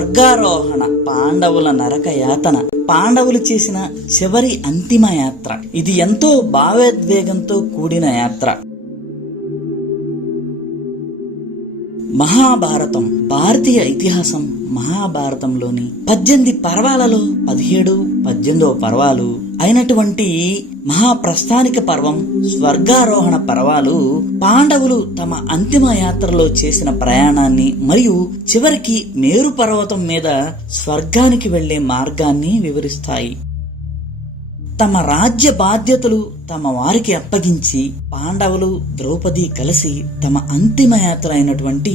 స్వర్గారోహణ, పాండవుల నరక యాతన, పాండవులు చేసిన చివరి అంతిమ యాత్ర. ఇది ఎంతో భావోద్వేగంతో కూడిన యాత్ర. మహాభారతం, భారతీయ ఇతిహాసం మహాభారతంలోని 18 పర్వాలలో 17, 18వ పర్వాలు అయినటువంటి మహాప్రస్థానిక పర్వం, స్వర్గారోహణ పర్వాలు పాండవులు తమ అంతిమ యాత్రలో చేసిన ప్రయాణాన్ని మరియు చివరికి మేరు పర్వతం మీద స్వర్గానికి వెళ్లే మార్గాన్ని వివరిస్తాయి. తమ రాజ్య బాధ్యతలు తమ వారికి అప్పగించి పాండవులు, ద్రౌపది కలిసి తమ అంతిమ యాత్ర అయినటువంటి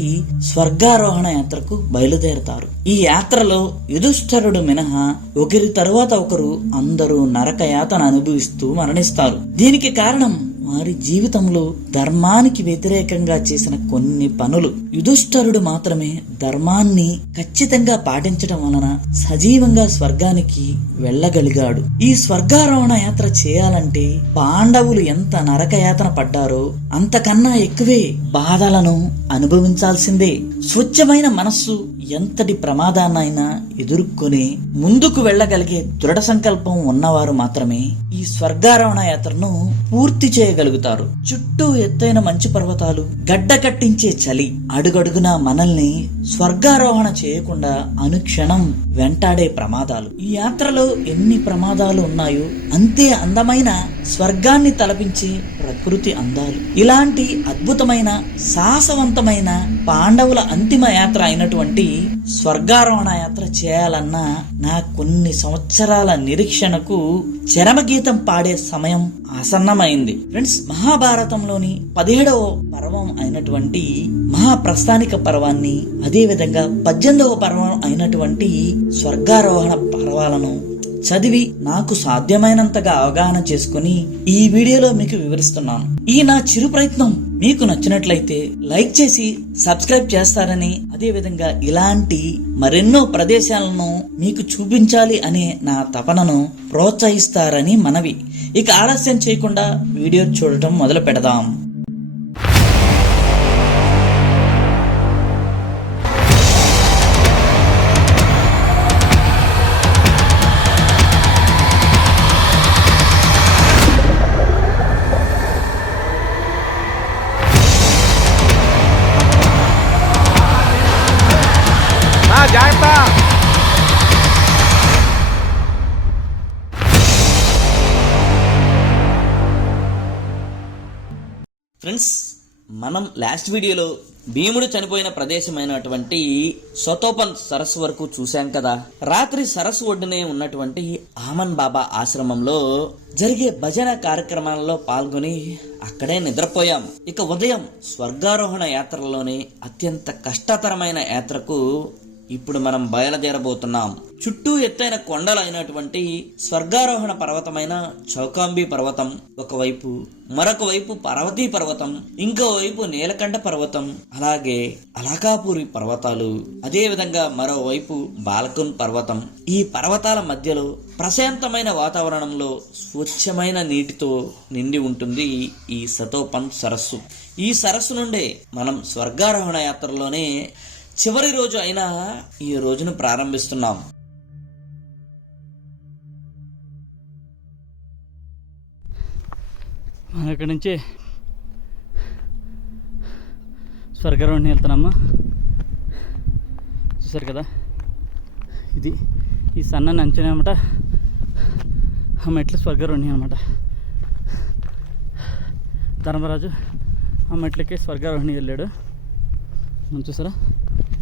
స్వర్గారోహణ యాత్రకు బయలుదేరతారు. ఈ యాత్రలో యుధిష్ఠిరుడు మినహా ఒకరి తరువాత ఒకరు అందరూ నరక యాతన అనుభవిస్తూ మరణిస్తారు. దీనికి కారణం వారి జీవితంలో ధర్మానికి వ్యతిరేకంగా చేసిన కొన్ని పనులు. యుధిష్ఠిరుడు మాత్రమే ధర్మాన్ని ఖచ్చితంగా పాటించడం వలన సజీవంగా స్వర్గానికి వెళ్ళగలిగాడు. ఈ స్వర్గారోహణ యాత్ర చేయాలంటే పాండవులు ఎంత నరకయాతన పడ్డారో అంతకన్నా ఎక్కువే బాధలను అనుభవించాల్సిందే. స్వచ్ఛమైన మనస్సు ఎంతటి ప్రమాదాన్నైనా ఎదుర్కొని ముందుకు వెళ్ళగలిగే దృఢ సంకల్పం ఉన్నవారు మాత్రమే ఈ స్వర్గారోహణ యాత్రను పూర్తి చేయగలుగుతారు. చుట్టూ ఎత్తైన మంచు పర్వతాలు, గడ్డ కట్టించే చలి, అడుగడుగునా మనల్ని స్వర్గారోహణ చేయకుండా అనుక్షణం వెంటాడే ప్రమాదాలు. ఈ యాత్రలో ఎన్ని ప్రమాదాలు ఉన్నాయో అంతే అందమైన స్వర్గాన్ని తలపించే ప్రకృతి అందాలు. ఇలాంటి అద్భుతమైన సాహసవంతమైన పాండవుల అంతిమ యాత్ర అయినటువంటి స్వర్గారోహణ యాత్ర చేయాలన్న నా కొన్ని సంవత్సరాల నిరీక్షణకు చరమగీతం పాడే సమయం ఆసన్నమైంది. ఫ్రెండ్స్, మహాభారతంలోని 17వ పర్వం అయినటువంటి మహాప్రస్థానిక పర్వాన్ని, అదేవిధంగా 18వ పర్వం అయినటువంటి స్వర్గారోహణ పర్వాలను చదివి నాకు సాధ్యమైనంతగా అవగాహన చేసుకుని ఈ వీడియోలో మీకు వివరిస్తున్నాను. ఈ నా చిరు ప్రయత్నం మీకు నచ్చినట్లయితే లైక్ చేసి సబ్స్క్రైబ్ చేస్తారని, అదేవిధంగా ఇలాంటి మరెన్నో ప్రదేశాలను మీకు చూపించాలి అనే నా తపనను ప్రోత్సహిస్తారని మనవి. ఇక ఆలస్యం చేయకుండా వీడియో చూడటం మొదలు పెడదాం. ఫ్రెండ్స్, మనం లాస్ట్ వీడియోలో భీముడు చనిపోయిన ప్రదేశమైనటువంటి సతోపన్ సరస్సు వరకు చూశాం కదా. రాత్రి సరస్సు ఒడ్డునే ఉన్నటువంటి ఆమన్ బాబా ఆశ్రమంలో జరిగే భజన కార్యక్రమాలలో పాల్గొని అక్కడే నిద్రపోయాం. ఇక ఉదయం స్వర్గారోహణ యాత్రలోనే అత్యంత కష్టతరమైన యాత్రకు ఇప్పుడు మనం బయలుదేరబోతున్నాం. చుట్టూ ఎత్తైన కొండలైనటువంటి స్వర్గారోహణ పర్వతమైన చౌకాంబి పర్వతం ఒకవైపు, మరొక వైపు పార్వతీ పర్వతం, ఇంకో వైపు నీలకంఠ పర్వతం, అలాగే అలకాపురి పర్వతాలు, అదేవిధంగా మరోవైపు బాలకున్ పర్వతం. ఈ పర్వతాల మధ్యలో ప్రశాంతమైన వాతావరణంలో స్వచ్ఛమైన నీటితో నిండి ఉంటుంది ఈ సతోపన్ సరస్సు. ఈ సరస్సు నుండే మనం స్వర్గారోహణ యాత్రలోనే చివరి రోజు అయిన ఈ రోజును ప్రారంభిస్తున్నాం. మనం ఇక్కడి నుంచి స్వర్గారోహణ వెళ్తున్నామా, చూసారు కదా. ఇది ఈ సన్నని అంచనా అనమాట. ఆ మెట్లు స్వర్గారోహణ అనమాట. ధర్మరాజు ఆ మెట్లకి స్వర్గారోహణ వెళ్ళాడు. మనం చూసారా,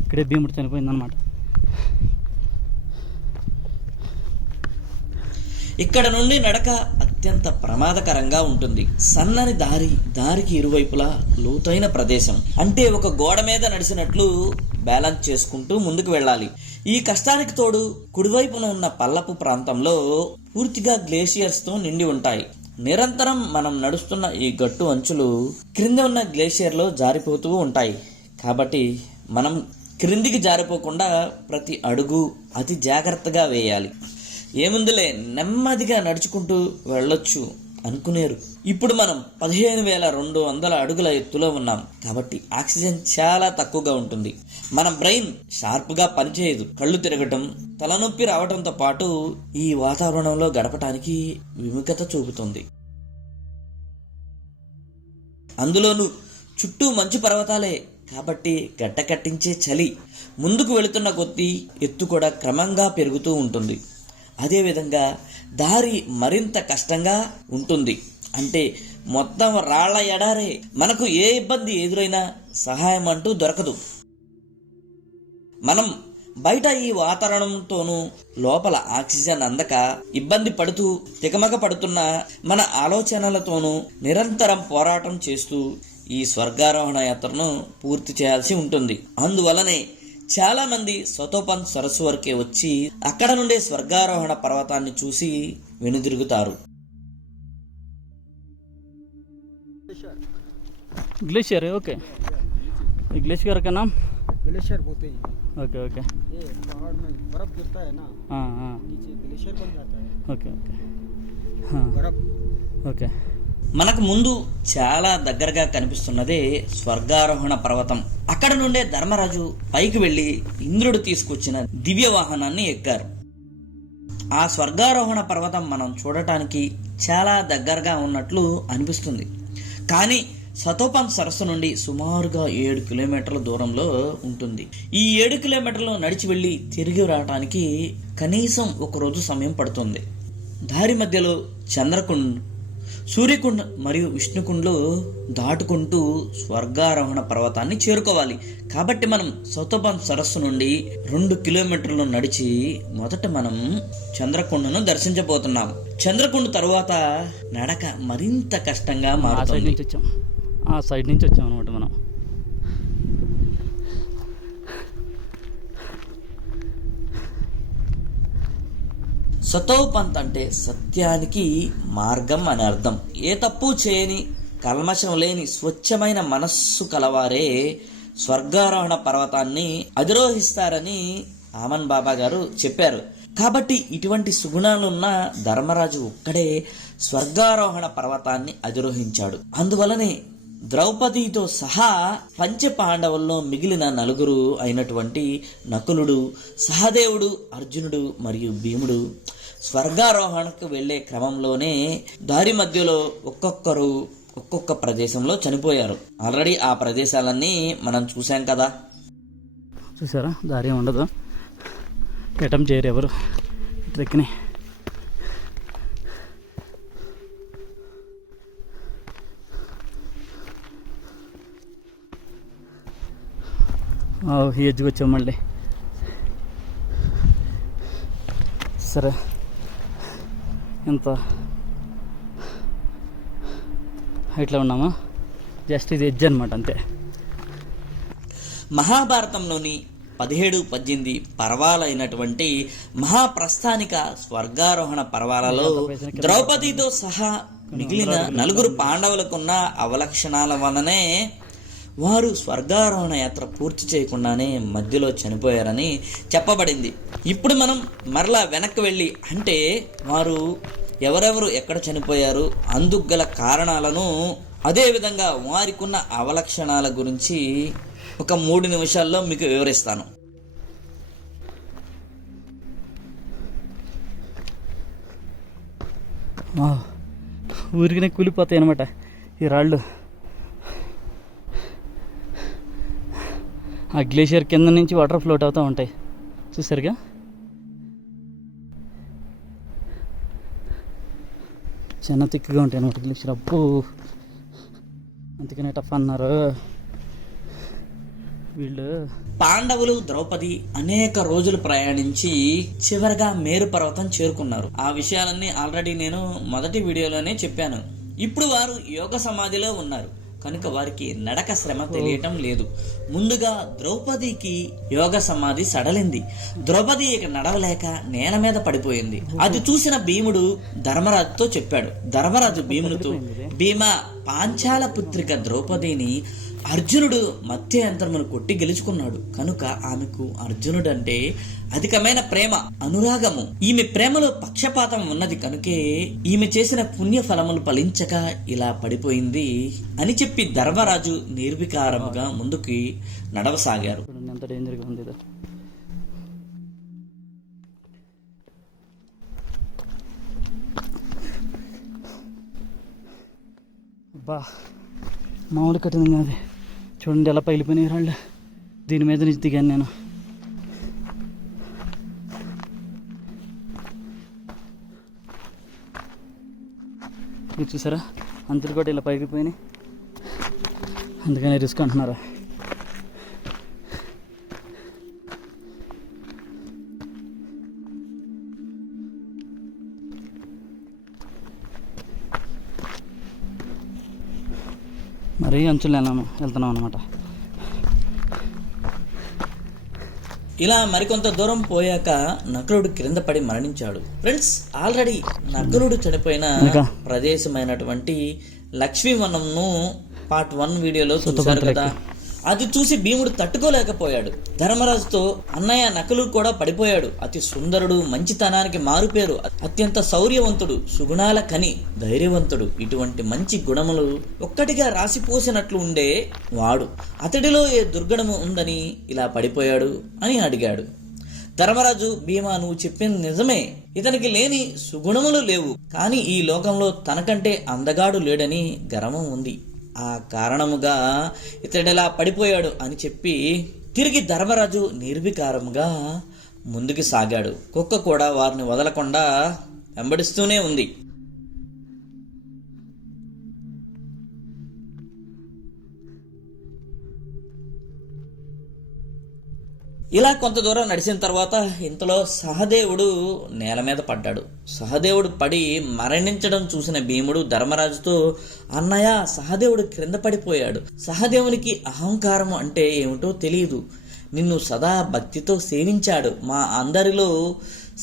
ఇక్కడే భీముడు చనిపోయిందనమాట. ఇక్కడ నుండి నడక అత్యంత ప్రమాదకరంగా ఉంటుంది. సన్నని దారికి ఇరువైపులా లోతైన ప్రదేశం. అంటే ఒక గోడ మీద నడిచినట్లు బ్యాలెన్స్ చేసుకుంటూ ముందుకు వెళ్ళాలి. ఈ కష్టానికి తోడు కుడివైపున ఉన్న పల్లపు ప్రాంతంలో పూర్తిగా గ్లేషియర్స్ తో నిండి ఉంటాయి. నిరంతరం మనం నడుస్తున్న ఈ గట్టు అంచులు క్రింద ఉన్న గ్లేషియర్లో జారిపోతూ ఉంటాయి. కాబట్టి మనం క్రిందికి జారిపోకుండా ప్రతి అడుగు అతి జాగ్రత్తగా వేయాలి. ఏముందులే, నెమ్మదిగా నడుచుకుంటూ వెళ్ళొచ్చు, అనుకునేరు. ఇప్పుడు మనం 15,200 అడుగుల ఎత్తులో ఉన్నాం కాబట్టి ఆక్సిజన్ చాలా తక్కువగా ఉంటుంది. మన బ్రెయిన్ షార్ప్గా పనిచేయదు. కళ్ళు తిరగటం, తలనొప్పి రావడంతో పాటు ఈ వాతావరణంలో గడపటానికి విముఖత చూపుతుంది. అందులోనూ చుట్టూ మంచు పర్వతాలే కాబట్టి గడ్డ కట్టించే చలి. ముందుకు వెళుతున్న కొద్దీ ఎత్తు కూడా క్రమంగా పెరుగుతూ ఉంటుంది. అదేవిధంగా దారి మరింత కష్టంగా ఉంటుంది. అంటే మొత్తం రాళ్ల ఎడారే. మనకు ఏ ఇబ్బంది ఎదురైనా సహాయం అంటూ దొరకదు. మనం బయట ఈ వాతావరణంతోనూ లోపల ఆక్సిజన్ అందక ఇబ్బంది పడుతూ తికమక పడుతున్న మన ఆలోచనలతోనూ నిరంతరం పోరాటం చేస్తూ ఈ స్వర్గారోహణ యాత్రను పూర్తి చేయాల్సి ఉంటుంది. అందువలనే చాలా మంది సతోపంత్ సరస్సు వరకే వచ్చి అక్కడ నుండే స్వర్గారోహణ పర్వతాన్ని చూసి వెనుదిరుగుతారు. ग्लेशियर है, ओके. ये ग्लेशियर का नाम ग्लेशियर बोलते हैं. Okay okay. ये पहाड़ में बर्फ गिरता है ना, हाँ हाँ नीचे ग्लेशियर बन जाता है. Okay okay. हाँ बर्फ ఓకే. మనకు ముందు చాలా దగ్గరగా కనిపిస్తున్నదే స్వర్గారోహణ పర్వతం. అక్కడ నుండే ధర్మరాజు పైకి వెళ్లి ఇంద్రుడు తీసుకొచ్చిన దివ్య వాహనాన్ని ఎక్కారు. ఆ స్వర్గారోహణ పర్వతం మనం చూడటానికి చాలా దగ్గరగా ఉన్నట్లు అనిపిస్తుంది. కానీ సతోపంత్ సరస్సు నుండి సుమారుగా 7 కిలోమీటర్ల దూరంలో ఉంటుంది. ఈ 7 కిలోమీటర్లు నడిచి వెళ్ళి తిరిగి రావడానికి కనీసం ఒక రోజు సమయం పడుతుంది. దారి మధ్యలో చంద్రకుండ్, సూర్యకుండ్ మరియు విష్ణుకుండ్లు దాటుకుంటూ స్వర్గారోహణ పర్వతాన్ని చేరుకోవాలి. కాబట్టి మనం సతోపంత్ సరస్సు నుండి 2 కిలోమీటర్లు నడిచి మొదట మనం చంద్రకుండను దర్శించబోతున్నాం. చంద్రకుండ తరువాత నడక మరింత కష్టంగా ఆ సైడ్ మారుతుంది. నుంచి వచ్చాం, ఆ సైడ్ నుంచి వచ్చాం అనమాట మనం. సతోపంత్ అంటే సత్యానికి మార్గం అని అర్థం. ఏ తప్పు చేయని, కల్మషం లేని స్వచ్ఛమైన మనస్సు కలవారే స్వర్గారోహణ పర్వతాన్ని అధిరోహిస్తారని ఆమన్ బాబా గారు చెప్పారు. కాబట్టి ఇటువంటి సుగుణాలున్న ధర్మరాజు ఒక్కడే స్వర్గారోహణ పర్వతాన్ని అధిరోహించాడు. అందువలనే ద్రౌపదితో సహా పంచ పాండవుల్లో మిగిలిన 4 అయినటువంటి నకులుడు, సహదేవుడు, అర్జునుడు మరియు భీముడు స్వర్గారోహణకు వెళ్లే క్రమంలోనే దారి మధ్యలో ఒక్కొక్కరు ఒక్కొక్క ప్రదేశంలో చనిపోయారు. ఆల్రెడీ ఆ ప్రదేశాలన్నీ మనం చూసాం కదా. చూసారా, దారి ఉండదు, ఎటం చేయరు ఎవరు ట్రెక్ని. ఈ ఎడ్జ్కి వచ్చాం మళ్ళీ. సరే, ఎంత హైట్లో ఉన్నామా, జస్ట్ ఇది ఎడ్జ్ అనమాట, అంతే. మహాభారతంలోని 17, 18 పర్వాలైనటువంటి మహాప్రస్థానిక స్వర్గారోహణ పర్వాలలో ద్రౌపదితో సహా మిగిలిన 4 పాండవులకున్న అవలక్షణాల వలనే వారు స్వర్గారోహణ యాత్ర పూర్తి చేయకుండానే మధ్యలో చనిపోయారని చెప్పబడింది. ఇప్పుడు మనం మరలా వెనక్కి వెళ్ళి, అంటే వారు ఎవరెవరు ఎక్కడ చనిపోయారు, అందుకు గల కారణాలను, అదేవిధంగా వారికున్న అవలక్షణాల గురించి ఒక 3 నిమిషాల్లో మీకు వివరిస్తాను. ఊరికినే కూలిపోతాయి అనమాట ఈ రాళ్ళు. ఆ గ్లేషియర్ కింద నుంచి వాటర్ ఫ్లోట్ అవుతూ ఉంటాయి, చూసారుగా. చాలా తిక్కుగా ఉంటాయి అన్నమాట గ్లేషియర్. అప్పు అందుకనే టఫ్ అన్నారు వీళ్ళు. పాండవులు, ద్రౌపది అనేక రోజులు ప్రయాణించి చివరగా మేరు పర్వతం చేరుకున్నారు. ఆ విషయాలన్నీ ఆల్రెడీ నేను మొదటి వీడియోలోనే చెప్పాను. ఇప్పుడు వారు యోగ సమాధిలో ఉన్నారు కనుక వారికి నడక శ్రమ తెలియటం లేదు. ముందుగా ద్రౌపదికి యోగ సమాధి సడలింది. ద్రౌపది ఇక నడవలేక నేల మీద పడిపోయింది. అది చూసిన భీముడు ధర్మరాజుతో చెప్పాడు. ధర్మరాజు భీమునితో, భీమా, పాంచాల పుత్రిక ద్రౌపదిని అర్జునుడు మత్య యంత్రమును కొట్టి గెలుచుకున్నాడు కనుక ఆమెకు అర్జునుడు అంటే అధికమైన ప్రేమ, అనురాగము. ఈమె ప్రేమలో పక్షపాతం ఉన్నది కనుకే ఈమె చేసిన పుణ్య ఫలములు ఫలించక ఇలా పడిపోయింది అని చెప్పి ధర్మరాజు నిర్వికారముగా ముందుకి నడవసాగారు. చూడండి ఎంత డేంజర్గా ఉంది ఇది. అబ్బా మామూలు కఠినం కాదు. చూడండి ఎలా పగిలిపోయినాయి రాళ్ళు. దీని మీద నుంచి దిగాను నేను. మీరు చూసారా అంచులు కూడా ఇలా పగిలిపోయినాయి. అందుకని రిస్క్ అంటున్నారా? మరీ అంచులు వెళ్తున్నాం అనమాట. ఇలా మరికొంత దూరం పోయాక నకులుడు క్రింద పడి మరణించాడు. ఫ్రెండ్స్, ఆల్రెడీ నకులుడు చనిపోయిన ప్రదేశమైనటువంటి లక్ష్మీవనంను పార్ట్ 1 వీడియోలో చూశారు కదా. అది చూసి భీముడు తట్టుకోలేకపోయాడు. ధర్మరాజుతో అన్నయ్య నకులుడు కూడా పడిపోయాడు. అతి సుందరుడు, మంచితనానికి మారుపేరు, అత్యంత శౌర్యవంతుడు, సుగుణాల కని, ధైర్యవంతుడు, ఇటువంటి మంచి గుణములు ఒక్కటిగా రాసిపోసినట్లు ఉండే వాడు అతడిలో ఏ దుర్గుణము ఉందని ఇలా పడిపోయాడు అని అడిగాడు. ధర్మరాజు, భీమా, నువ్వు చెప్పింది నిజమే. ఇతనికి లేని సుగుణములు లేవు, కానీ ఈ లోకంలో తనకంటే అందగాడు లేడని గర్వం ఉంది. ఆ కారణముగా ఇతడిలా పడిపోయాడు అని చెప్పి తిరిగి ధర్మరాజు నిర్వికారముగా ముందుకు సాగాడు. కుక్క కూడా వారిని వదలకుండా వెంబడిస్తూనే ఉంది. ఇలా కొంత దూరం నడిచిన తర్వాత ఇంతలో సహదేవుడు నేల మీద పడ్డాడు. సహదేవుడు పడి మరణించడం చూసిన భీముడు ధర్మరాజుతో, అన్నయ్య, సహదేవుడు క్రింద పడిపోయాడు. సహదేవునికి అహంకారం అంటే ఏమిటో తెలియదు. నిన్ను సదా భక్తితో సేవించాడు. మా అందరిలో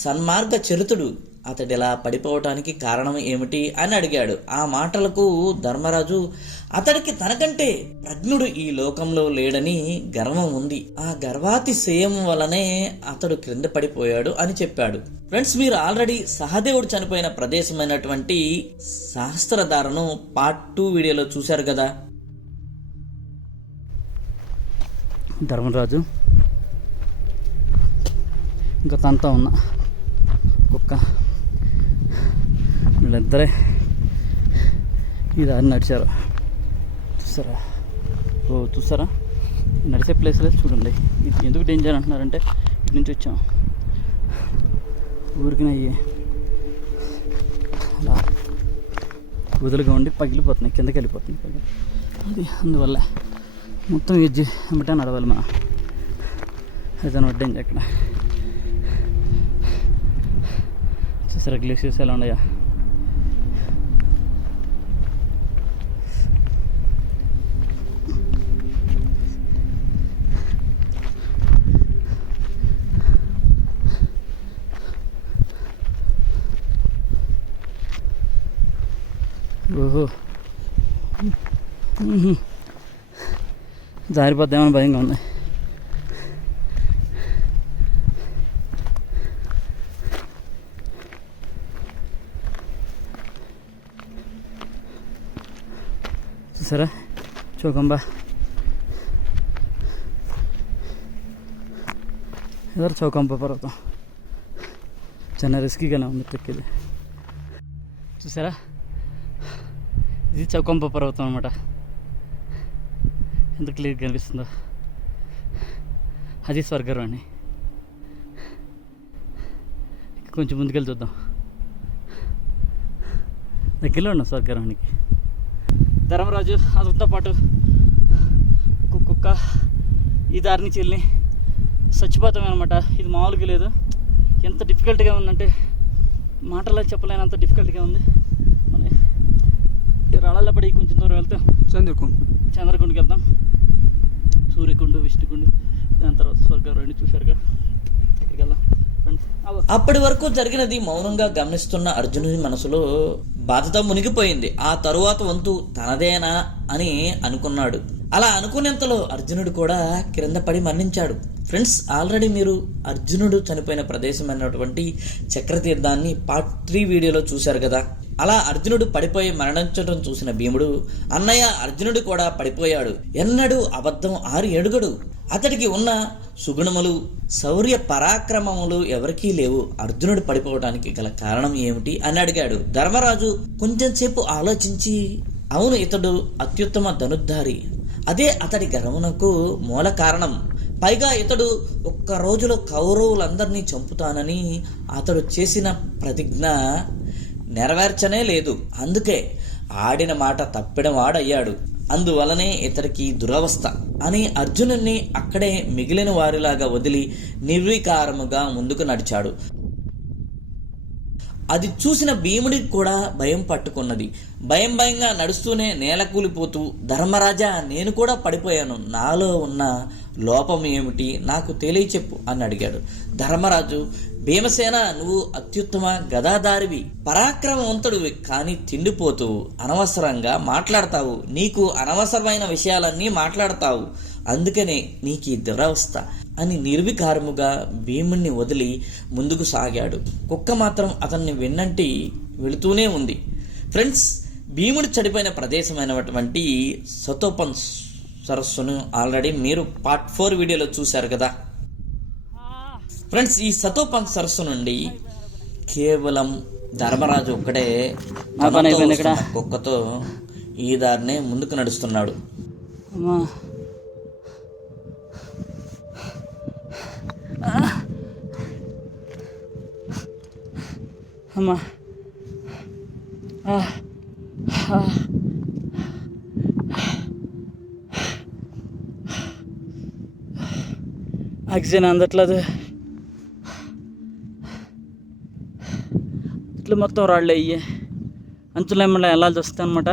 సన్మార్గ చరితుడు. అతడిలా పడిపోవటానికి కారణం ఏమిటి అని అడిగాడు. ఆ మాటలకు ధర్మరాజు, అతడికి తనకంటే ప్రజ్ఞుడు ఈ లోకంలో లేడని గర్వం ఉంది. ఆ గర్వాతిశయం వలనే అతడు క్రింద పడిపోయాడు అని చెప్పాడు. ఫ్రెండ్స్, మీరు ఆల్రెడీ సహదేవుడు చనిపోయిన ప్రదేశమైనటువంటి సహస్రధారను పార్ట్ 2 వీడియోలో చూశారు కదా. ధర్మరాజు ఇంకా తనతో ఉన్న కుక్క వీళ్ళిద్దరే ఈ దారి నడిచారు. చూసారా నడిచే ప్లేస్ లేదు. చూడండి ఇది ఎందుకు డేంజర్ అంటున్నారంటే, ఇటు నుంచి వచ్చాం ఊరికి అయ్యి అలా వదులుగా ఉండి పగిలిపోతున్నాయి, కిందకి వెళ్ళిపోతున్నాయి. అది అందువల్ల మొత్తం ఎడ్జి వెంబటే నడవాలి మనం. ఏదైనా వడ్డింది అక్కడ. చూసారా గ్లేషియర్స్ ఎలా ఉన్నాయా? ఓహో, జారిపోద్దామని భయంగా ఉంది. చూసారా చౌకంబా ఎవరు చౌకంబ పర్వతం చాలా రిస్కీగానే ఉంది ట్రెక్కిది. చూసారా ఇది చౌకంబ పర్వతం అనమాట. ఎంత క్లియర్గా కనిపిస్తుందో. అది స్వర్గరాణి. కొంచెం ముందుకెళ్ళి చూద్దాం. దగ్గరలో ఉన్నాం స్వర్గరానికి. ధర్మరాజు అతనితో పాటు కుక్క ఈ దారి నుంచి వెళ్ళి చచ్చిపోతాం అనమాట. ఇది మామూలుగా లేదు. ఎంత డిఫికల్ట్గా ఉందంటే మాటల్లో చెప్పలేనంత డిఫికల్ట్గా ఉంది. మన రాళ్ళ పడి కొంచెం దూరం వెళ్తే చంద్రకుండకి వెళ్తాం, సూర్యకుండు, విష్ణుకుండు, దాని తర్వాత స్వర్గరాణి. చూశారుగా, ఇక్కడికి వెళ్దాం. అప్పటి వరకు జరిగినది మౌనంగా గమనిస్తున్న అర్జునుడి మనసులో బాధతో మునిగిపోయింది. ఆ తరువాత వంతు తనదేనా అని అనుకున్నాడు. అలా అనుకునేంతలో అర్జునుడు కూడా క్రింద పడి మరణించాడు. ఫ్రెండ్స్, ఆల్రెడీ మీరు అర్జునుడు చనిపోయిన ప్రదేశం అయినటువంటి చక్రతీర్థాన్ని పార్ట్ 3 వీడియోలో చూశారు కదా. అలా అర్జునుడు పడిపోయి మరణించడం చూసిన భీముడు, అన్నయ్య అర్జునుడు కూడా పడిపోయాడు, ఎన్నడూ అబద్ధం 6 అడుగడు, అతడికి ఉన్న సుగుణములు శౌర్య పరాక్రమములు ఎవరికీ లేవు, అర్జునుడు పడిపోవడానికి గల కారణం ఏమిటి అని అడిగాడు. ధర్మరాజు కొంచెం సేపు ఆలోచించి, అవును, ఇతడు అత్యుత్తమ ధనుర్ధారి, అదే అతడి గర్వమునకు మూల కారణం. పైగా ఇతడు ఒక్క రోజులో కౌరవులందరినీ చంపుతానని అతడు చేసిన ప్రతిజ్ఞ నెరవేర్చనే లేదు. అందుకే ఆడిన మాట తప్పిన వాడయ్యాడు. అందువలనే ఇతడికి దురవస్థ అని అర్జునుణ్ణి అక్కడే మిగిలిన వారిలాగా వదిలి నిర్వికారముగా ముందుకు నడిచాడు. అది చూసిన భీముడికి కూడా భయం పట్టుకున్నది. భయంగా నడుస్తూనే నేల కూలిపోతూ, ధర్మరాజా, నేను కూడా పడిపోయాను, నాలో ఉన్న లోపం ఏమిటి నాకు తెలియచెప్పు అని అడిగాడు. ధర్మరాజు, భీమసేన, నువ్వు అత్యుత్తమ గదాధారివి, పరాక్రమవంతుడివి, కానీ తిండిపోతూ అనవసరంగా మాట్లాడతావు, నీకు అనవసరమైన విషయాలన్నీ మాట్లాడతావు, అందుకనే నీకు ఈ దురవస్థ అని నిర్వికారముగా భీముణ్ణి వదిలి ముందుకు సాగాడు. కుక్క మాత్రం అతన్ని వెన్నంటి వెళుతూనే ఉంది. ఫ్రెండ్స్, భీముడు చనిపోయిన ప్రదేశమైనటువంటి సతోపన్ సరస్సును ఆల్రెడీ మీరు పార్ట్ 4 వీడియోలో చూశారు కదా. ఫ్రెండ్స్, ఈ సతోపన్ సరస్సు నుండి కేవలం ధర్మరాజు ఒక్కడే కుక్కతో ఈ దారినే ముందుకు నడుస్తున్నాడు. అమ్మా, ఆక్సిజన్ అందట్లేదు. ఇట్లా మొత్తం రాళ్ళు అయ్యి అంచులు ఏమన్నా వెళ్ళాల్సి వస్తుంది అనమాట.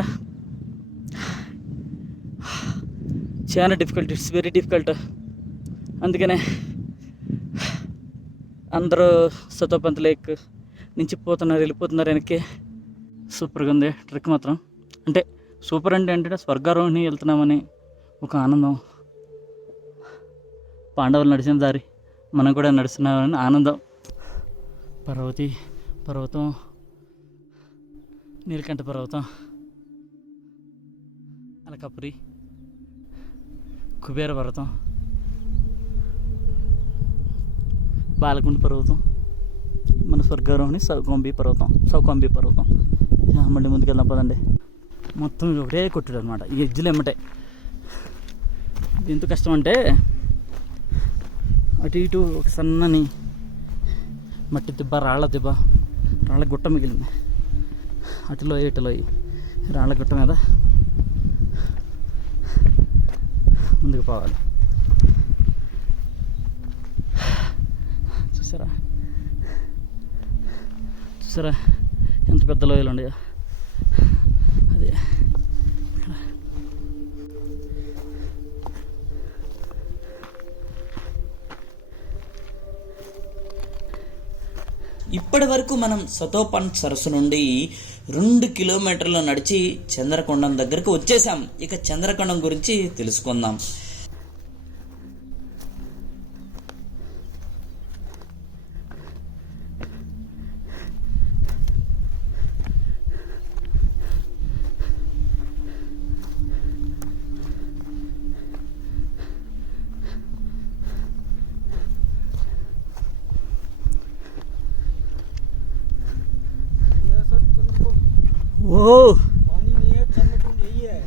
చాలా డిఫికల్ట్, ఇట్స్ వెరీ డిఫికల్ట్. అందుకనే అందరూ సతోపంత్ లేక్ నుంచి వెళ్ళిపోతున్నారు వెనక్కి. సూపర్గా ఉంది ట్రెక్ మాత్రం. అంటే సూపర్ అంటే ఏంటంటే స్వర్గారోహిణి వెళ్తున్నామని ఒక ఆనందం. పాండవులు నడిచిన దారి మనం కూడా నడుస్తున్నామని ఆనందం. పర్వతం, నీలకంఠ పర్వతం, అలకాపురి, కుబేర పర్వతం, బాలకుండ పర్వతం, మన స్వర్గారోహిణి సౌకంబి పర్వతం. మళ్ళీ ముందుకు వెళ్దాం పదండి. మొత్తం ఒకటే కొట్టుడు అనమాట. ఈ ఎడ్జులు ఎమ్మటే. ఎంత కష్టం అంటే అటు ఇటు ఒక సన్నని మట్టి దిబ్బ, రాళ్ళ గుట్ట మిగిలింది. అటులో రాళ్ళ గుట్ట మీద ముందుకు పోవాలి. చూసారా ఎంత పెద్ద లోయలు ఉండేవా. అదే ఇప్పటి వరకు మనం సతోపన్ సరస్సు నుండి 2 కిలోమీటర్లు నడిచి చంద్రకొండం దగ్గరకు వచ్చేసాం. ఇక చంద్రకొండం గురించి తెలుసుకుందాం. ओह, पानी नहीं है, चंद्रकुंड यही है।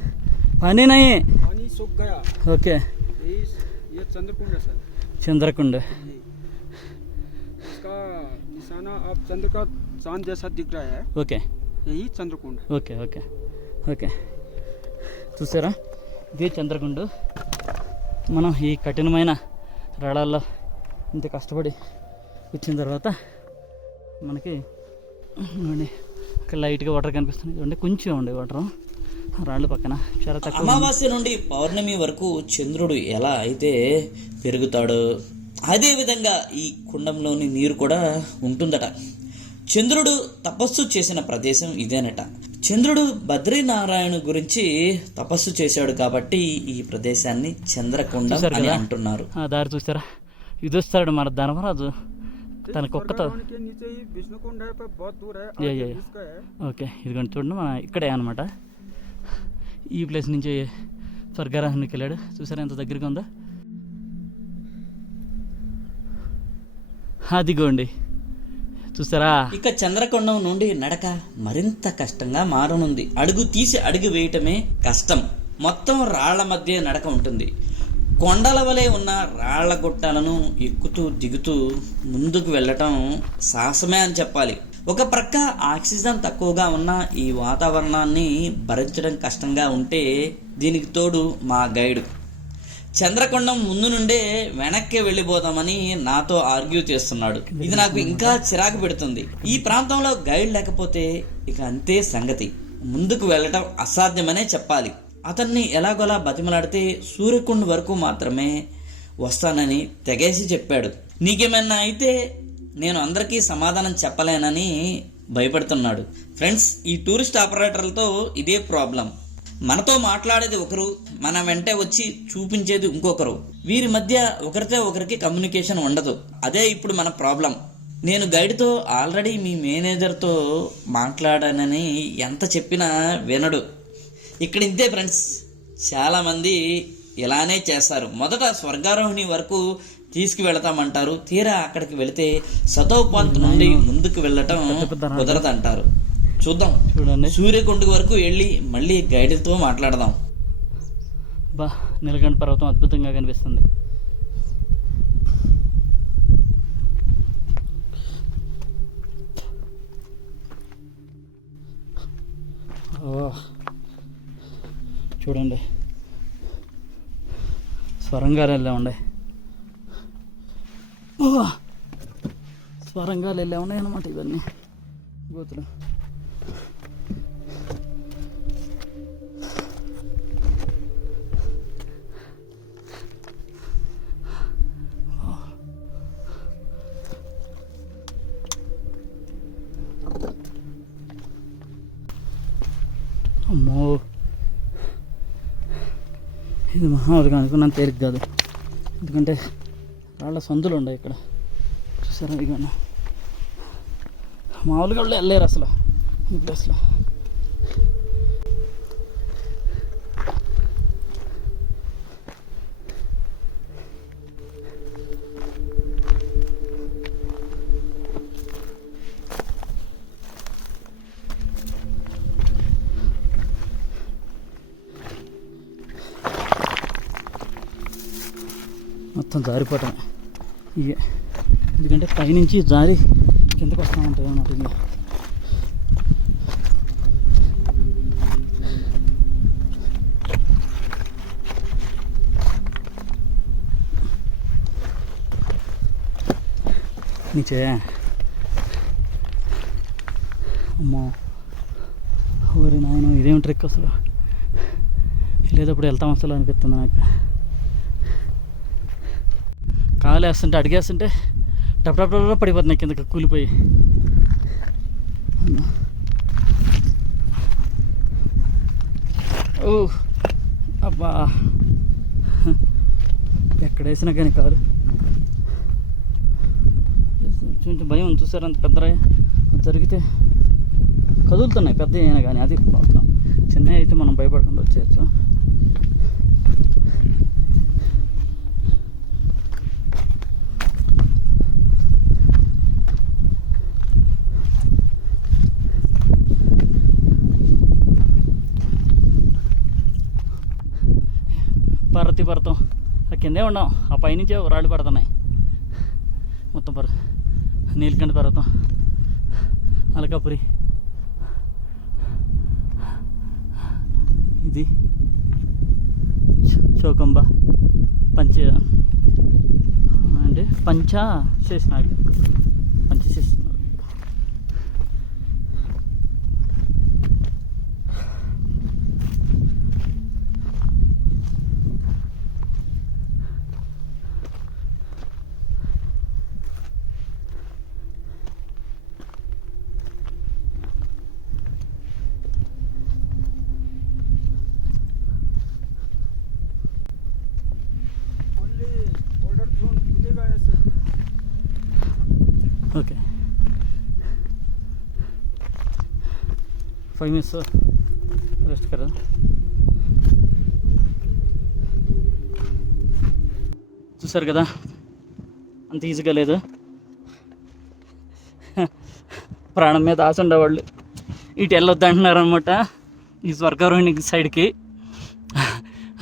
पानी नहीं है, पानी सूख गया। ओके। ये चंद्रकुंड है सर। चंद्रकुंड, इसका निशाना आप चंद्र का चांद जैसा दिख रहा है। ओके, यही चंद्रकुंड। Okay okay okay. చూసారా, ఇది చంద్రకుండు. మనం ఈ కఠినమైన రాళ్ళల్లో ఇంత కష్టపడి వచ్చిన తర్వాత మనకి ఇక్కడ లైట్గా వాటర్ కనిపిస్తుంది. చూడండి, కొంచెం ఉండే వాటర్ రాళ్ళు పక్కన చాలా తక్కువ. అమావాస్య నుండి పౌర్ణమి వరకు చంద్రుడు ఎలా అయితే పెరుగుతాడో అదే విధంగా ఈ కుండంలోని నీరు కూడా ఉంటుందట. చంద్రుడు తపస్సు చేసిన ప్రదేశం ఇదేనట. చంద్రుడు బద్రీనారాయణ గురించి తపస్సు చేశాడు కాబట్టి ఈ ప్రదేశాన్ని చంద్రకొండ చూశారు అని కదా? అంటున్నారు. ఆ దారి చూసారా, ఇది వస్తాడు మన ధర్మరాజు తన కుక్కతో. स्वर्गारोहण के नीचे ही विष्णुकुंड है, पर बहुत दूर है, ये, आगे ये। इसका है। ఓకే, ఇదిగోండి చూడండి, మన ఇక్కడే అనమాట. ఈ ప్లేస్ నుంచి స్వర్గారోహణకి వెళ్ళాడు. చూసారా ఎంత దగ్గరగా ఉందో. అదిగోండి చూసారా. ఇక చంద్రకొండం నుండి నడక మరింత కష్టంగా మారనుంది. అడుగు తీసి అడుగు వేయటమే కష్టం. మొత్తం రాళ్ల మధ్య నడక ఉంటుంది. కొండల వలె ఉన్న రాళ్ల గుట్టలను ఎక్కుతూ దిగుతూ ముందుకు వెళ్ళటం సాహసమే అని చెప్పాలి. ఒక ప్రక్క ఆక్సిజన్ తక్కువగా ఉన్న ఈ వాతావరణాన్ని భరించడం కష్టంగా ఉంటే దీనికి తోడు మా గైడ్ చంద్రకొండం ముందు నుండే వెనక్కి వెళ్ళిపోదామని నాతో ఆర్గ్యూ చేస్తున్నాడు. ఇది నాకు ఇంకా చిరాకు పెడుతుంది. ఈ ప్రాంతంలో గైడ్ లేకపోతే ఇక అంతే సంగతి. ముందుకు వెళ్ళటం అసాధ్యమనే చెప్పాలి. అతన్ని ఎలాగోలా బతిమలాడితే సూర్యకుండ్ వరకు మాత్రమే వస్తానని తెగేసి చెప్పాడు. నీకేమైనా అయితే నేను అందరికీ సమాధానం చెప్పలేనని భయపడుతున్నాడు. ఫ్రెండ్స్, ఈ టూరిస్ట్ ఆపరేటర్లతో ఇదే ప్రాబ్లం. మనతో మాట్లాడేది ఒకరు, మన వెంటే వచ్చి చూపించేది ఇంకొకరు. వీరి మధ్య ఒకరితో ఒకరికి కమ్యూనికేషన్ ఉండదు. అదే ఇప్పుడు మన ప్రాబ్లం. నేను గైడ్తో ఆల్రెడీ మీ మేనేజర్తో మాట్లాడానని ఎంత చెప్పినా వినడు. ఇక్కడ ఇంతే ఫ్రెండ్స్, చాలామంది ఇలానే చేస్తారు. మొదట స్వర్గారోహిణి వరకు తీసుకువెళతామంటారు. తీరా అక్కడికి వెళితే సతోపంత్ నుండి ముందుకు వెళ్ళటం కుదరదంటారు. చూద్దాం, చూడండి సూర్యకొండ వరకు వెళ్ళి మళ్ళీ గైడ్తో మాట్లాడదాం. బా, నీలకంఠ పర్వతం అద్భుతంగా కనిపిస్తుంది. చూడండి, స్వరంగాలు వెళ్ళా ఉండే, స్వరంగాలు వెళ్ళా ఉన్నాయి అన్నమాట. ఇవన్నీ గోతులు. అమ్మో, ఇది మహావతిగా అనుకున్నాను, తేలిక కాదు. ఎందుకంటే రాళ్ళ సందులు ఉన్నాయి ఇక్కడ. చూసారా, ఇక మామూలుగా వాళ్ళు వెళ్ళలేరు అసలు ఈ ప్లేస్లో. మొత్తం జారిపోవటమే ఇక, ఎందుకంటే పైనుంచి జారి కిందకు వస్తూ ఉంటుంది అన్నమాట. ఇది నీచే. అమ్మో, ఊరి నాయన, ఇదేం ట్రిక్ అసలు. వెళ్ళేటప్పుడు వెళ్తాం అసలు అనిపిస్తుంది నాకు. కాలు వేస్తుంటే అడిగేస్తుంటే టప్ పడిపోతున్నాయి కిందకి కూలిపోయి. ఓ అబ్బా, ఎక్కడ వేసినా కానీ కాదు. కొంచెం భయం ఉంది. చూసారు అంత పెద్ద రాయి జరిగితే కదులుతున్నాయి, పెద్ద అయినా కానీ అది ప్రాబ్లం. చిన్న అయితే మనం భయపడకుండా వచ్చేయచ్చు. పార్వతీ పర్వతం ఆ కిందే ఉన్నాం, ఆ పైనుంచే రాళ్ళు పడుతున్నాయి మొత్తం. నీలకంఠ పర్వతం, అలకాపురి, ఇది చౌకంబ, అంటే పంచశేషనాగ్. 5 minutes రెస్ట్ కదా. చూసారు కదా, అంత ఈజీగా లేదు. ప్రాణం మీద ఆశ ఉండేవాళ్ళు ఇటు వెళ్ళొద్దు అంటున్నారు అనమాట. ఈ స్వర్గారోహిణి సైడ్కి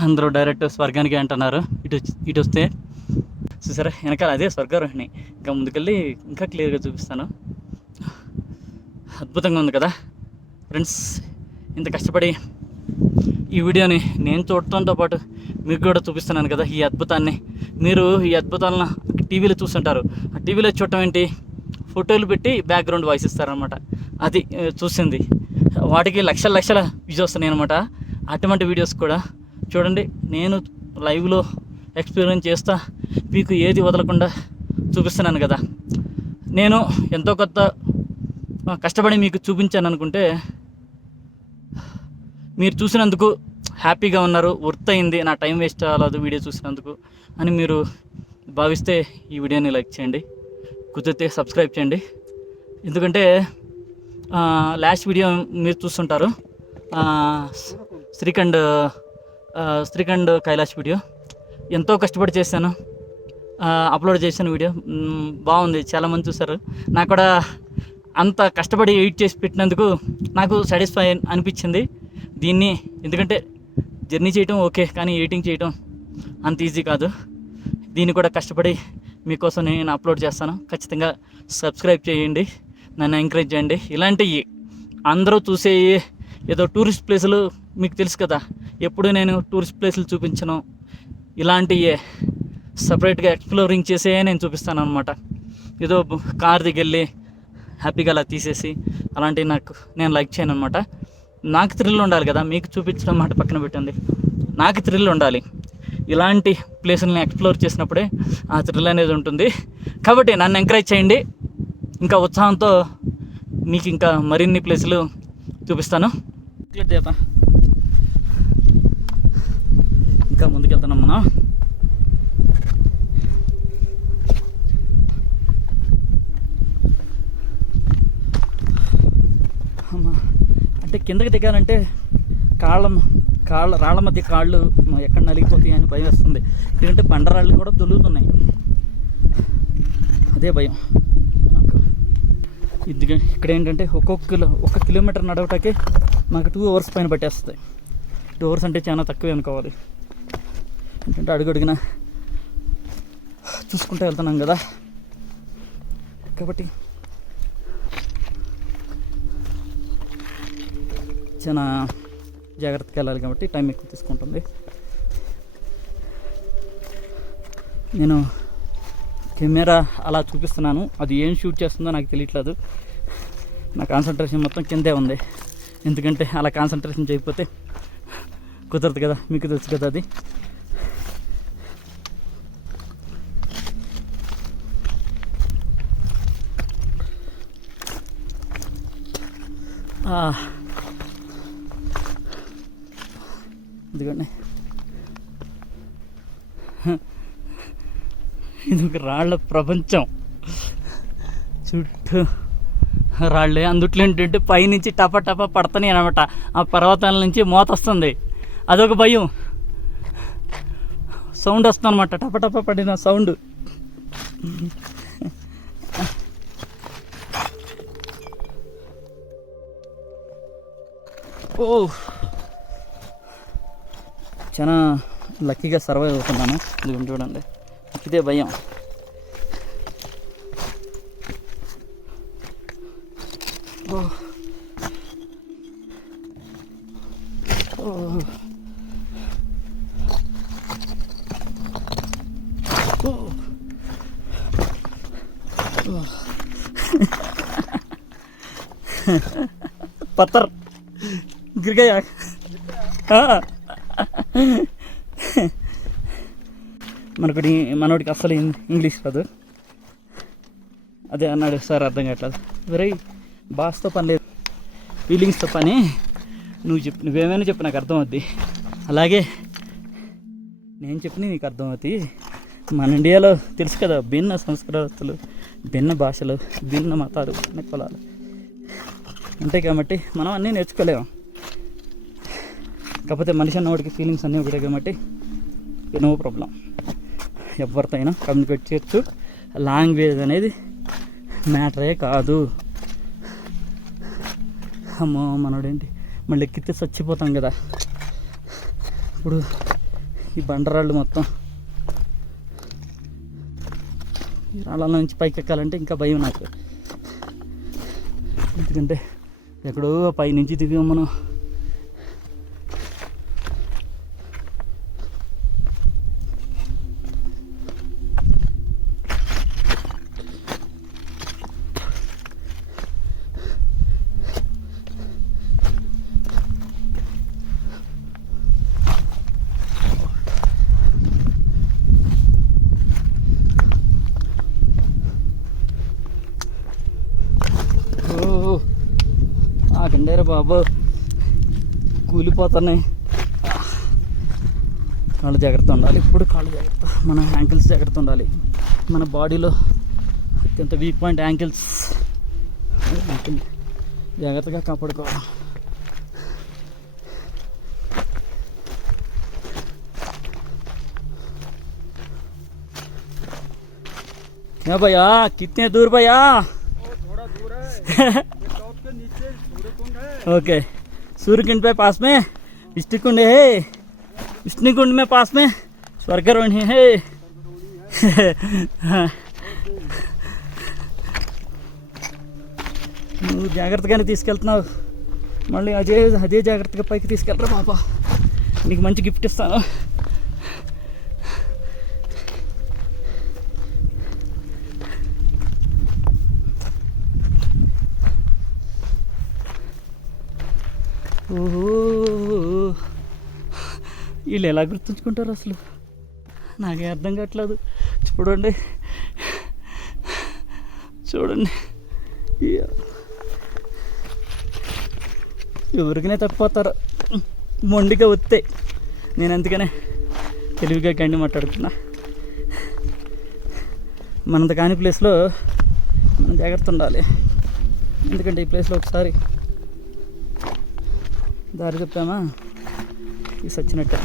అందరూ డైరెక్ట్ స్వర్గానికి అంటున్నారు ఇటు వస్తే. చూసారా వెనకాల అదే స్వర్గారోహిణి. ఇంకా ముందుకెళ్ళి ఇంకా క్లియర్గా చూపిస్తాను. అద్భుతంగా ఉంది కదా ఫ్రెండ్స్. ఇంత కష్టపడి ఈ వీడియోని నేను చూడటంతో పాటు మీకు కూడా చూపిస్తున్నాను కదా ఈ అద్భుతాన్ని. మీరు ఈ అద్భుతాలను టీవీలో చూస్తుంటారు. ఆ టీవీలో చూడటం ఏంటి, ఫోటోలు పెట్టి బ్యాక్గ్రౌండ్ వాయిస్ ఇస్తారనమాట. అది చూసింది. వాటికి లక్షల వ్యూస్ వస్తున్నాయి అనమాట. అటువంటి వీడియోస్ కూడా చూడండి, నేను లైవ్లో ఎక్స్పీరియన్స్ చేస్తా మీకు ఏది వదలకుండా చూపిస్తున్నాను కదా. నేను ఎంతో కొత్త కష్టపడి మీకు చూపించాను అనుకుంటే మీరు చూసినందుకు హ్యాపీగా ఉన్నారు, వర్త్ అయింది, నా టైం వేస్ట్ అవ్వలేదు వీడియో చూసినందుకు అని మీరు భావిస్తే ఈ వీడియోని లైక్ చేయండి, కుదిరితే సబ్స్క్రైబ్ చేయండి. ఎందుకంటే లాస్ట్ వీడియో మీరు చూస్తుంటారు, శ్రీఖండ్ కైలాష్ వీడియో ఎంతో కష్టపడి చేశాను, అప్లోడ్ చేశాను వీడియో. బాగుంది, చాలామంది చూశారు. నాకు కూడా అంత కష్టపడి ఎడిట్ చేసి పెట్టినందుకు నాకు సాటిస్ఫై అనిపించింది దీన్ని. ఎందుకంటే జర్నీ చేయటం ఓకే, కానీ ఎడిటింగ్ చేయటం అంత ఈజీ కాదు. దీన్ని కూడా కష్టపడి మీకోసం నేను అప్లోడ్ చేస్తాను. ఖచ్చితంగా సబ్స్క్రైబ్ చేయండి, నన్ను ఎంకరేజ్ చేయండి. ఇలాంటివి అందరూ చూసే ఏదో టూరిస్ట్ ప్లేసులు మీకు తెలుసు కదా, ఎప్పుడు నేను టూరిస్ట్ ప్లేసులు చూపించను. ఇలాంటివి సపరేట్గా ఎక్స్ప్లోరింగ్ చేసే నేను చూపిస్తాను అనమాట. ఏదో కార్ దిగి వెళ్ళి హ్యాపీగా అలా తీసేసి అలాంటివి నేను లైక్ చేయను అనమాట. నాకు థ్రిల్ ఉండాలి కదా, మీకు చూపించడం మాట పక్కన పెట్టండి. నాకు థ్రిల్ ఉండాలి. ఇలాంటి ప్లేసులని ఎక్స్ప్లోర్ చేసినప్పుడే ఆ థ్రిల్ అనేది ఉంటుంది. కాబట్టి నన్ను ఎంకరేజ్ చేయండి. ఇంకా ఉత్సాహంతో మీకు ఇంకా మరిన్ని ప్లేసులు చూపిస్తాను. ఇంకా ముందుకెళ్తున్నాం మనం. అంటే కిందకి దిగాలంటే రాళ్ళ మధ్య కాళ్ళు ఎక్కడ నలిగిపోతాయి అని భయం వేస్తుంది. ఎందుకంటే బండరాళ్ళు కూడా దొలుగుతున్నాయి, అదే భయం నాకు. ఇక్కడ ఏంటంటే ఒక కిలోమీటర్ నడవటానికి నాకు 2 hours పైన పట్టేస్తుంది. 2 hours అంటే చాలా తక్కువే అనుకోవాలి. ఎందుకంటే అడుగడుగున చూసుకుంటూ వెళ్తున్నాం కదా, కాబట్టి చాలా జాగ్రత్తగా వెళ్ళాలి. కాబట్టి టైం ఎక్కువ తీసుకుంటుంది. నేను కెమెరా అలా చూపిస్తున్నాను, అది ఏం షూట్ చేస్తుందో నాకు తెలియట్లేదు. నా కాన్సన్ట్రేషన్ మొత్తం కిందే ఉంది. ఎందుకంటే అలా కాన్సన్ట్రేషన్ చేయకపోతే కుదరదు కదా, మీకు తెలుసు కదా అది. ఎందుకంటే ఇది ఒక రాళ్ల ప్రపంచం, చుట్టూ రాళ్ళే. అందుట్లో ఏంటంటే పైనుంచి టపా పడుతున్నాయి అనమాట. ఆ పర్వతాల నుంచి మోత వస్తుంది, అదొక భయం. సౌండ్ వస్తుంది అనమాట, టపా పడిన సౌండ్. ఓ చాలా లక్కీగా సర్వైవ్ అవుతున్నాను. ఇది చూడండి, ఇదే భయం. పత్తర్ गिर गया। మనోడికి అస్సలు ఇంగ్లీష్ రాదు, అదే అన్నాడు సార్ అర్థం కావట్లేదు. వెరీ బాస్తో పని లేదు, ఫీలింగ్స్తో పని. నువ్వేమైనా చెప్పు నాకు అర్థం అవుద్ది, అలాగే నేను చెప్పిన నీకు అర్థం అవుతుంది. మన ఇండియాలో తెలుసు కదా, భిన్న సంస్కృతులు, భిన్న భాషలు, భిన్న మతాలు, భిన్న కులాలు. ఉంటాయి కాబట్టి మనం అన్నీ నేర్చుకోలేము. కాకపోతే మనిషి అన్నవాడికి ఫీలింగ్స్ అన్నీ ఒకటే కాబట్టి నో ప్రాబ్లం, ఎవరితో అయినా కమ్యూనికేట్ చేయొచ్చు. లాంగ్వేజ్ అనేది మ్యాటరే కాదు. అమ్మో మనోడేంటి మళ్ళీ ఎక్కితే చచ్చిపోతాం కదా. ఇప్పుడు ఈ బండరాళ్ళు మొత్తం ఈ రాళ్ళ నుంచి పైకి ఎక్కాలంటే ఇంకా భయం నాకు. ఎందుకంటే ఎక్కడో పై నుంచి దిగాం మనం. ఆగండేరా బాబు, కూలిపోతున్నాయి. కాళ్ళు జాగ్రత్త ఉండాలి. ఇప్పుడు కాళ్ళు జాగ్రత్త, మన యాంకిల్స్ జాగ్రత్త ఉండాలి. మన బాడీలో అత్యంత వీక్ పాయింట్ యాంకిల్స్, యాంకిల్ జాగ్రత్తగా కాపాడుకోవాలి. क्या भैया कितने दूर भैया? थोड़ा दूर है, ये टॉप के नीचे सूर्यकुंड है। ओके, सूर्यकुंड पे पास में विष्णुकुंड है, विष्णुकुंड में पास में स्वर्गरोहिणी है। నువ్వు జాగ్రత్తగానే తీసుకెళ్తున్నావు, మళ్ళీ అదే జాగ్రత్తగా పైకి తీసుకెళ్ళరా బాబా. నీకు మంచి గిఫ్ట్ ఇస్తాను. ఓహో, వీళ్ళు ఎలా గుర్తుంచుకుంటారు అసలు నాకే అర్థం కావట్లేదు. చూడండి చూడండి, ఎవరికనే తప్పిపోతారు మొండిగా వస్తే. నేను అందుకనే తెలివిగా గండి మాట్లాడుతున్నా. మనంత కాని ప్లేస్లో మనం జాగ్రత్త ఉండాలి. ఎందుకంటే ఈ ప్లేస్లో ఒకసారి దారి చెప్పామా ఈ సచ్చినట్టే.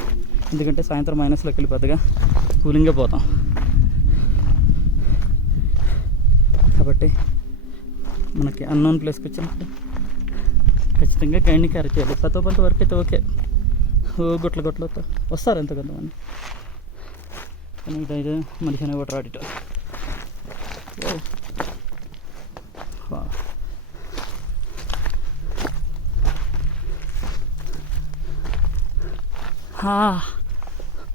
ఎందుకంటే సాయంత్రం మైనస్లోకి వెళ్ళి పెద్దగా కూలింగ్గా పోతాం. కాబట్టి మనకి అన్నోన్ ప్లేస్కి వచ్చినప్పుడు ఖచ్చితంగా గైడ్ని క్యారీ చేయాలి. కొంత వరకు అయితే ఓకే, గొట్ల వస్తారు ఎంత కొంతమంది, కానీ ఇదైతే మనిషి అనే ఒకటి రాడిట.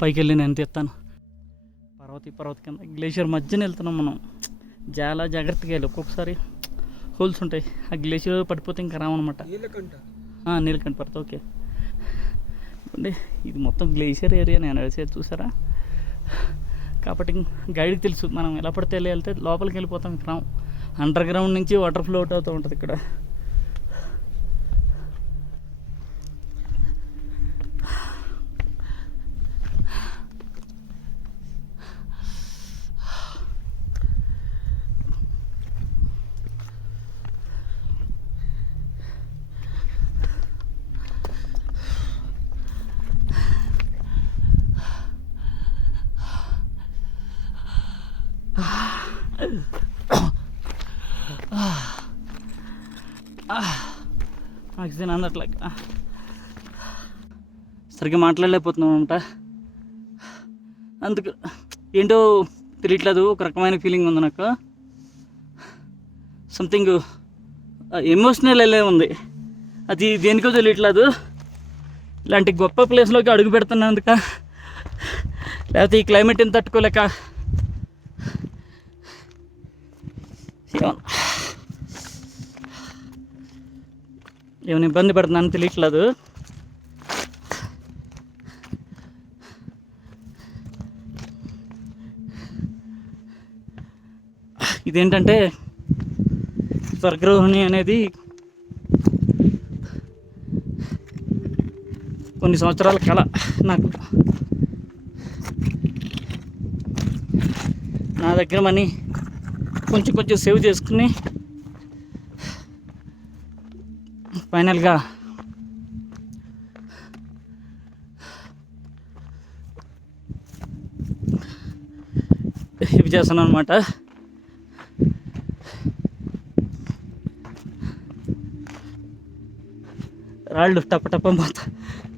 పైకి వెళ్ళి నేను తెస్తాను. పర్వతి కింద గ్లేషియర్ మధ్యన వెళ్తున్నాం మనం. చాలా జాగ్రత్తగా వెళ్ళి, ఒక్కొక్కసారి హోల్స్ ఉంటాయి. ఆ గ్లేషియర్ పడిపోతే ఇంకా రామన్నమాట. నీలకంఠ పర్వత. ఓకే అండి, ఇది మొత్తం గ్లేషియర్ ఏరియా. నేను అడిసేది చూసారా. కాబట్టి గైడ్కి తెలుసు మనం ఎలా పడితే వెళ్తే లోపలికి వెళ్ళిపోతాం. ఇక్కడ రాము. అండర్ గ్రౌండ్ నుంచి వాటర్ ఫ్లో అవుట్ అవుతూ ఉంటుంది ఇక్కడ. ఆక్సిజన్ అందట్లే, సరిగ్గా మాట్లాడలేకపోతున్నాం అనమాట. అందుకు ఏంటో తెలియట్లేదు, ఒక రకమైన ఫీలింగ్ ఉంది నాకు. సంథింగ్ ఎమోషనల్ వెళ్ళే ఉంది, అది దేనికో తెలియట్లేదు. ఇలాంటి గొప్ప ప్లేస్లోకి అడుగు పెడుతున్నందుక, లేకపోతే ఈ క్లైమేట్ని తట్టుకోలేక, ఏమైనా ఇబ్బంది పడుతున్నాను తెలియట్లేదు. ఇదేంటంటే స్వర్గరోహిణి అనేది కొన్ని సంవత్సరాల కళ నాకు. నా దగ్గర మనీ కొంచెం సేవ్ చేసుకుని ఫైనల్గా ఇవి చేస్తాను అనమాట. రాళ్ళు టప్ప టప్ప పోతా,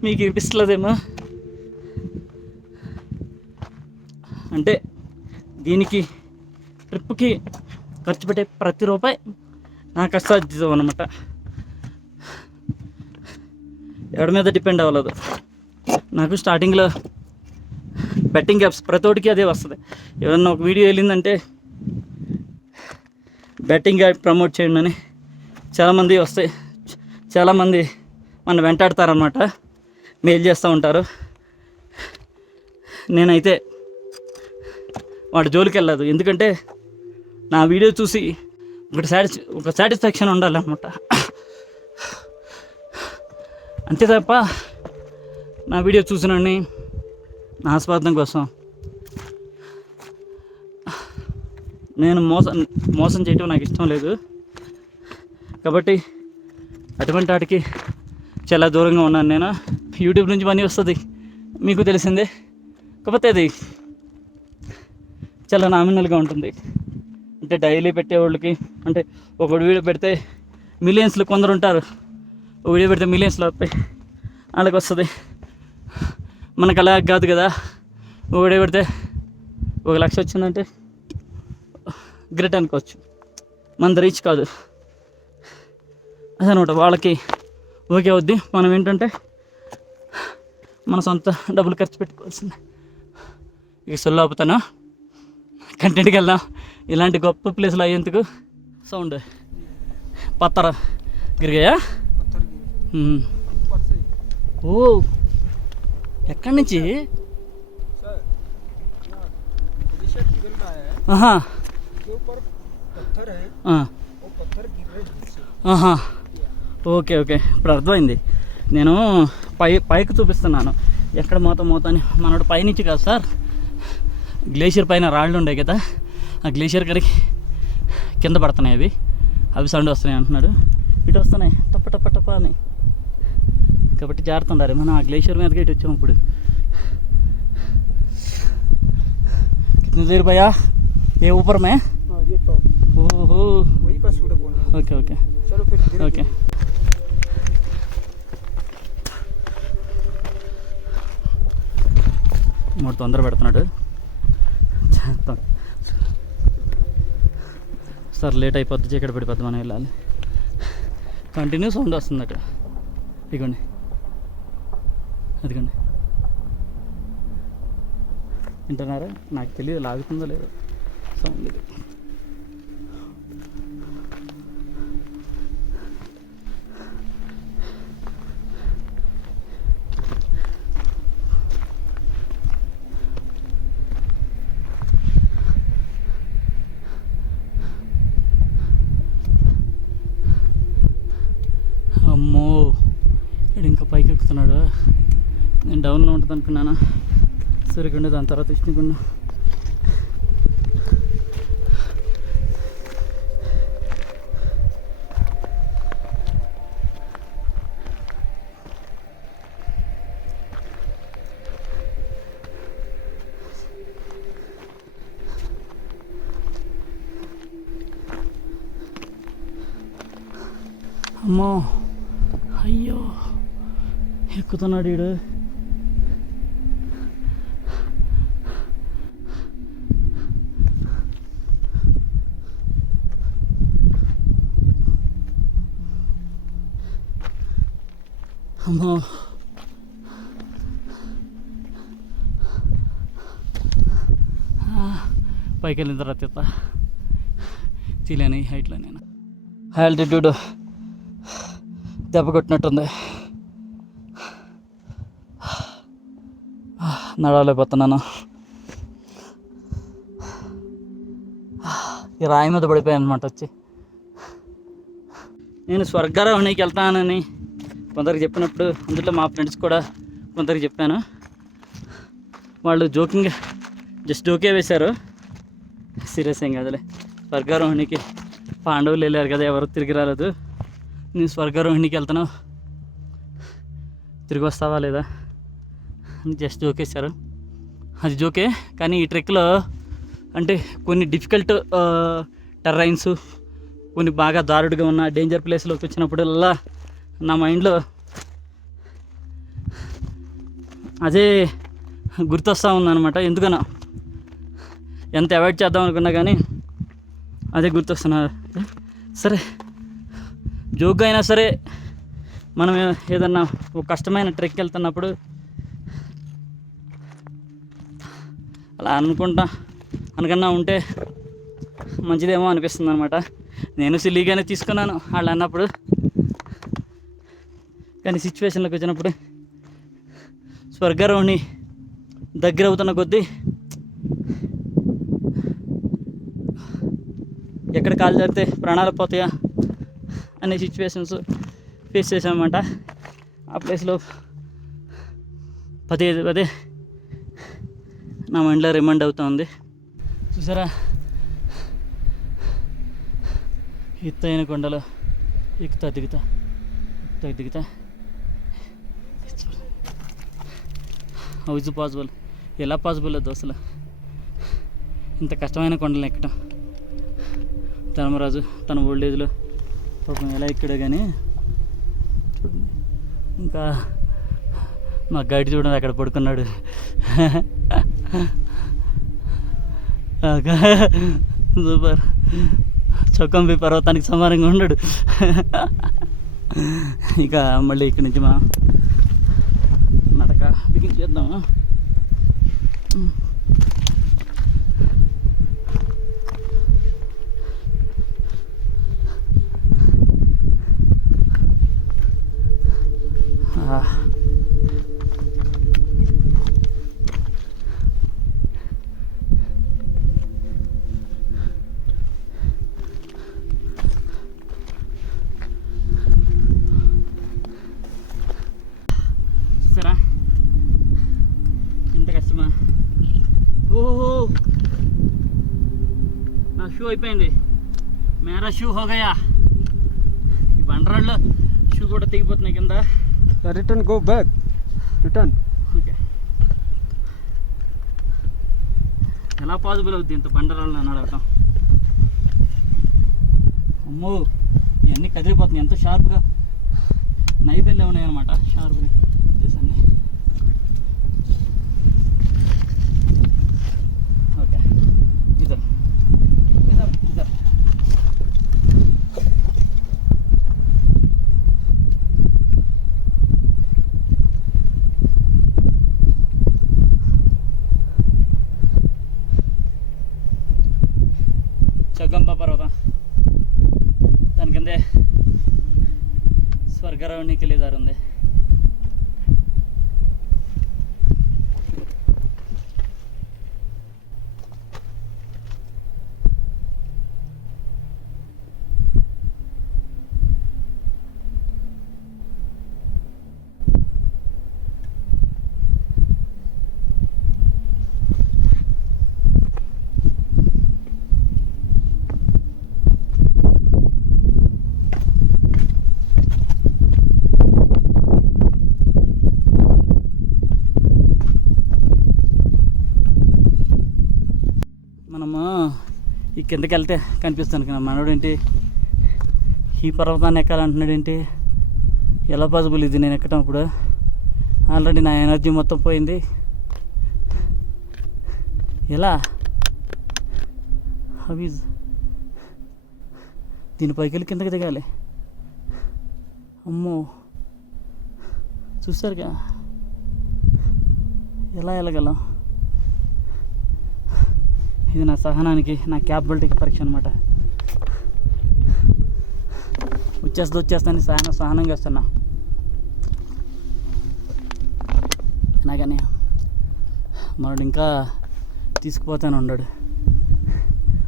మీకు వినిపిస్తలేదేమో. అంటే దీనికి ట్రిప్కి ఖర్చు పెట్టే ప్రతి రూపాయి నా కష్టార్జితం అనమాట. ఎవరి మీద డిపెండ్ అవ్వలేదు. నాకు స్టార్టింగ్లో బెట్టింగ్ యాప్స్ ప్రతి ఒక్కటికి అదే వస్తుంది. ఏదన్నా ఒక వీడియో వెళ్ళిందంటే బెట్టింగ్ యాప్ ప్రమోట్ చేయండి అని చాలామంది వస్తాయి. చాలామంది మన వెంటాడతారనమాట, మెయిల్ చేస్తూ ఉంటారు. నేనైతే వాడి జోలికి వెళ్ళదు. ఎందుకంటే నా వీడియో చూసి ఒక సాటిస్ఫాక్షన్ ఉండాలన్నమాట. అంతే తప్ప నా వీడియో చూసినని నా స్వార్థం కోసం నేను మోసం చేయటం నాకు ఇష్టం లేదు. కాబట్టి అటువంటి వాటికి చాలా దూరంగా ఉన్నాను నేను. యూట్యూబ్ నుంచి మనీ వస్తుంది మీకు తెలిసిందే. కాకపోతే అది చాలా నామినల్గా ఉంటుంది. అంటే డైలీ పెట్టేవాళ్ళకి, అంటే ఒక వీడియో పెడితే మిలియన్స్లో కొందరు ఉంటారు, ఒక వీడియో పెడితే మిలియన్స్లో వస్తాయి, వాళ్ళకి వస్తుంది. మనకు అలా కాదు కదా. ఒక వీడియో పెడితే 1,00,000 వచ్చిందంటే గ్రేట్ అనుకోవచ్చు. మనది రీచ్ కాదు అదనమాట. వాళ్ళకి ఓకే అవుద్ది. మనం ఏంటంటే మన సొంత డబ్బులు ఖర్చు పెట్టుకోవాల్సిందే. ఇక సొల్లు ఆపుతాను, కంటెంట్కి వెళ్దాం. ఇలాంటి గొప్ప ప్లేస్లో అయ్యేందుకు సౌండ్ పత్తర గిరిగాయా? पत्थर गिरे ऊपर से। ఓ ఎక్కడి నుంచి? सर यहाँ ग्लेशियर पिघल रहा है, ఆహా उसके ऊपर पत्थर है, ఆ, वो पत्थर गिर रहे हैं नीचे। ఆహా ఓకే ఓకే, ఇప్పుడు అర్థమైంది. నేను పైకి చూపిస్తున్నాను ఎక్కడ మోత అని. మనోడు పైనుంచి కాదు సార్, గ్లేషియర్ పైన రాళ్ళు ఉండే కదా, ఆ గ్లేషియర్ కడికి కింద పడుతున్నాయి. అవి సౌండ్ వస్తున్నాయి అంటున్నాడు. ఇటు వస్తున్నాయి టప్ప టప్ప టప్ప అని. కాబట్టి జాగ్రత్త ఉండాలి. మనం ఆ గ్లేషియర్ మీదకి ఇటు వచ్చాము. ఇప్పుడు कितनी देर भैया ये ऊपर में? हाँ ये टॉप ओहो वहीं पर सूर्य कोण है। ఓకే ఓకే चलो फिर धीरे ఓకే. మూడు తొందర పెడుతున్నాడు సార్. లేట్ అయిపోద్ది, చీకటి పడిపోద్ది, మనం వెళ్ళాలి. కంటిన్యూ సౌండ్ వస్తుందట. ఇదిగోండి అదిగోండి, వింటున్నారా? నాకు తెలియదు లాగుతుందో లేదో సౌండ్. ఇది అమ్మో, ఇక్కడ ఇంకా పైకి ఎక్కుతున్నాడు. నేను డౌన్లో ఉంటుంది అనుకున్నాను. సరిగ్గా దాని తర్వాత ఇష్టకున్నా. అమ్మో అయ్యో, ఎక్కుతున్నాడు వీడు. అమ్మో పైకి వెళ్ళిన తర్వాత తీలేని హైట్లో నేను హై ఆల్టిట్యూడ్ దెబ్బ కొట్టినట్టుంది. నడవలేకపోతున్నాను. ఈ రాయి మీద పడిపోయాను అనమాట. వచ్చి నేను స్వర్గారోహణికి వెళ్తానని కొందరికి చెప్పినప్పుడు, అందులో మా ఫ్రెండ్స్ కూడా కొందరికి చెప్పాను. వాళ్ళు జోకింగ్ జస్ట్ జోకే వేశారు, సీరియస్ ఏం కాదులే. స్వర్గారోహణికి పాండవులు వెళ్ళారు కదా, ఎవరు తిరిగి రాలేదు. నేను స్వర్గారోహిణికి వెళ్తాను, తిరిగి వస్తావా లేదా అని జస్ట్ జోకేశారు. అది జోకే, కానీ ఈ ట్రెక్లో అంటే కొన్ని డిఫికల్ట్ టెర్రైన్స్, కొన్ని బాగా దారుడుగా ఉన్న డేంజర్ ప్లేస్లోకి వచ్చినప్పుడల్లా నా మైండ్లో అదే గుర్తొస్తూ ఉందన్నమాట. ఎందుకనో ఎంత అవాయిడ్ చేద్దాం అనుకున్నా కానీ అదే గుర్తొస్తున్నా. సరే జోక్గా అయినా సరే మనం ఏదన్నా ఒక కష్టమైన ట్రెక్కి వెళ్తున్నప్పుడు అలా అనుకన్నా ఉంటే మంచిదేమో అనిపిస్తుంది అనమాట. నేను సిల్లీగానే తీసుకున్నాను వాళ్ళు అన్నప్పుడు, కానీ సిచ్యువేషన్లోకి వచ్చినప్పుడు స్వర్గారోహిణి దగ్గర అవుతున్న కొద్దీ ఎక్కడ కాలు జరిగితే ప్రాణాలు పోతాయా అనే సిచ్యువేషన్స్ ఫేస్ చేసామన్నమాట. ఆ ప్లేస్లో పదే నా మైండ్లో రిమైండ్ అవుతుంది. చూసారా, ఎత్తైన కొండలో ఎక్కుతా దిగుతా హౌ ఇస్ పాసిబుల్? ఎలా పాసిబుల్ అది అసలు? ఇంత కష్టమైన కొండలు ఎక్కడం. ధర్మరాజు తన ఓల్డ్ ఏజ్లో పాపం ఎలా ఎక్కడో కానీ చూడండి. ఇంకా మా గైడ్ చూడండి అక్కడ పడుకున్నాడు. సూపర్. చొక్కంపి పర్వతానికి సమానంగా ఉన్నాడు. ఇక మళ్ళీ ఇక్కడి నుంచి మనం నడక బిగిన్ చేద్దాము. చూసారా ఇంత కష్టమా? ఓహో, నా షూ అయిపోయింది. మేరా షూ హోగయా. ఈ బండరాళ్ళు షూ కూడా తెగిపోతున్నాయి కింద. Return, go back. Return. Okay, ఎలా పాసిబుల్ అవుతుంది ఇంత బండరాళ్ళు నడవటం? అమ్మో, ఇవన్నీ కదిలిపోతున్నాయి. ఎంతో షార్ప్గా నైఫ్ వెళ్ళే ఉన్నాయి అనమాట. షార్ప్గా అన్నీ. ఓకే, ఇద్దరు చగంబ పర్వతం, దాని కిందే స్వర్గారోహిణికి వెళ్ళే దారి ఉంది. మనము ఈ కిందకి వెళ్తే కనిపిస్తాను కదా మనోడు ఏంటి ఈ పర్వతాన్ని ఎక్కాలంటున్నాడు ఏంటి? ఎలా పాసిబుల్ ఇది నేను ఎక్కడం? ఇప్పుడు ఆల్రెడీ నా ఎనర్జీ మొత్తం పోయింది. ఎలా? హవీజ్ దీని పైకి వెళ్ళి కిందకి దిగాలి. అమ్మో, చూసారుగా ఎలా వెళ్ళగలం? ఇది నా సహనానికి, నా క్యాపబిలిటీకి పరీక్ష అనమాట. వచ్చేస్తాను సహనంగా వస్తున్నా. నాకని మనడు ఇంకా తీసుకుపోతాను ఉన్నాడు.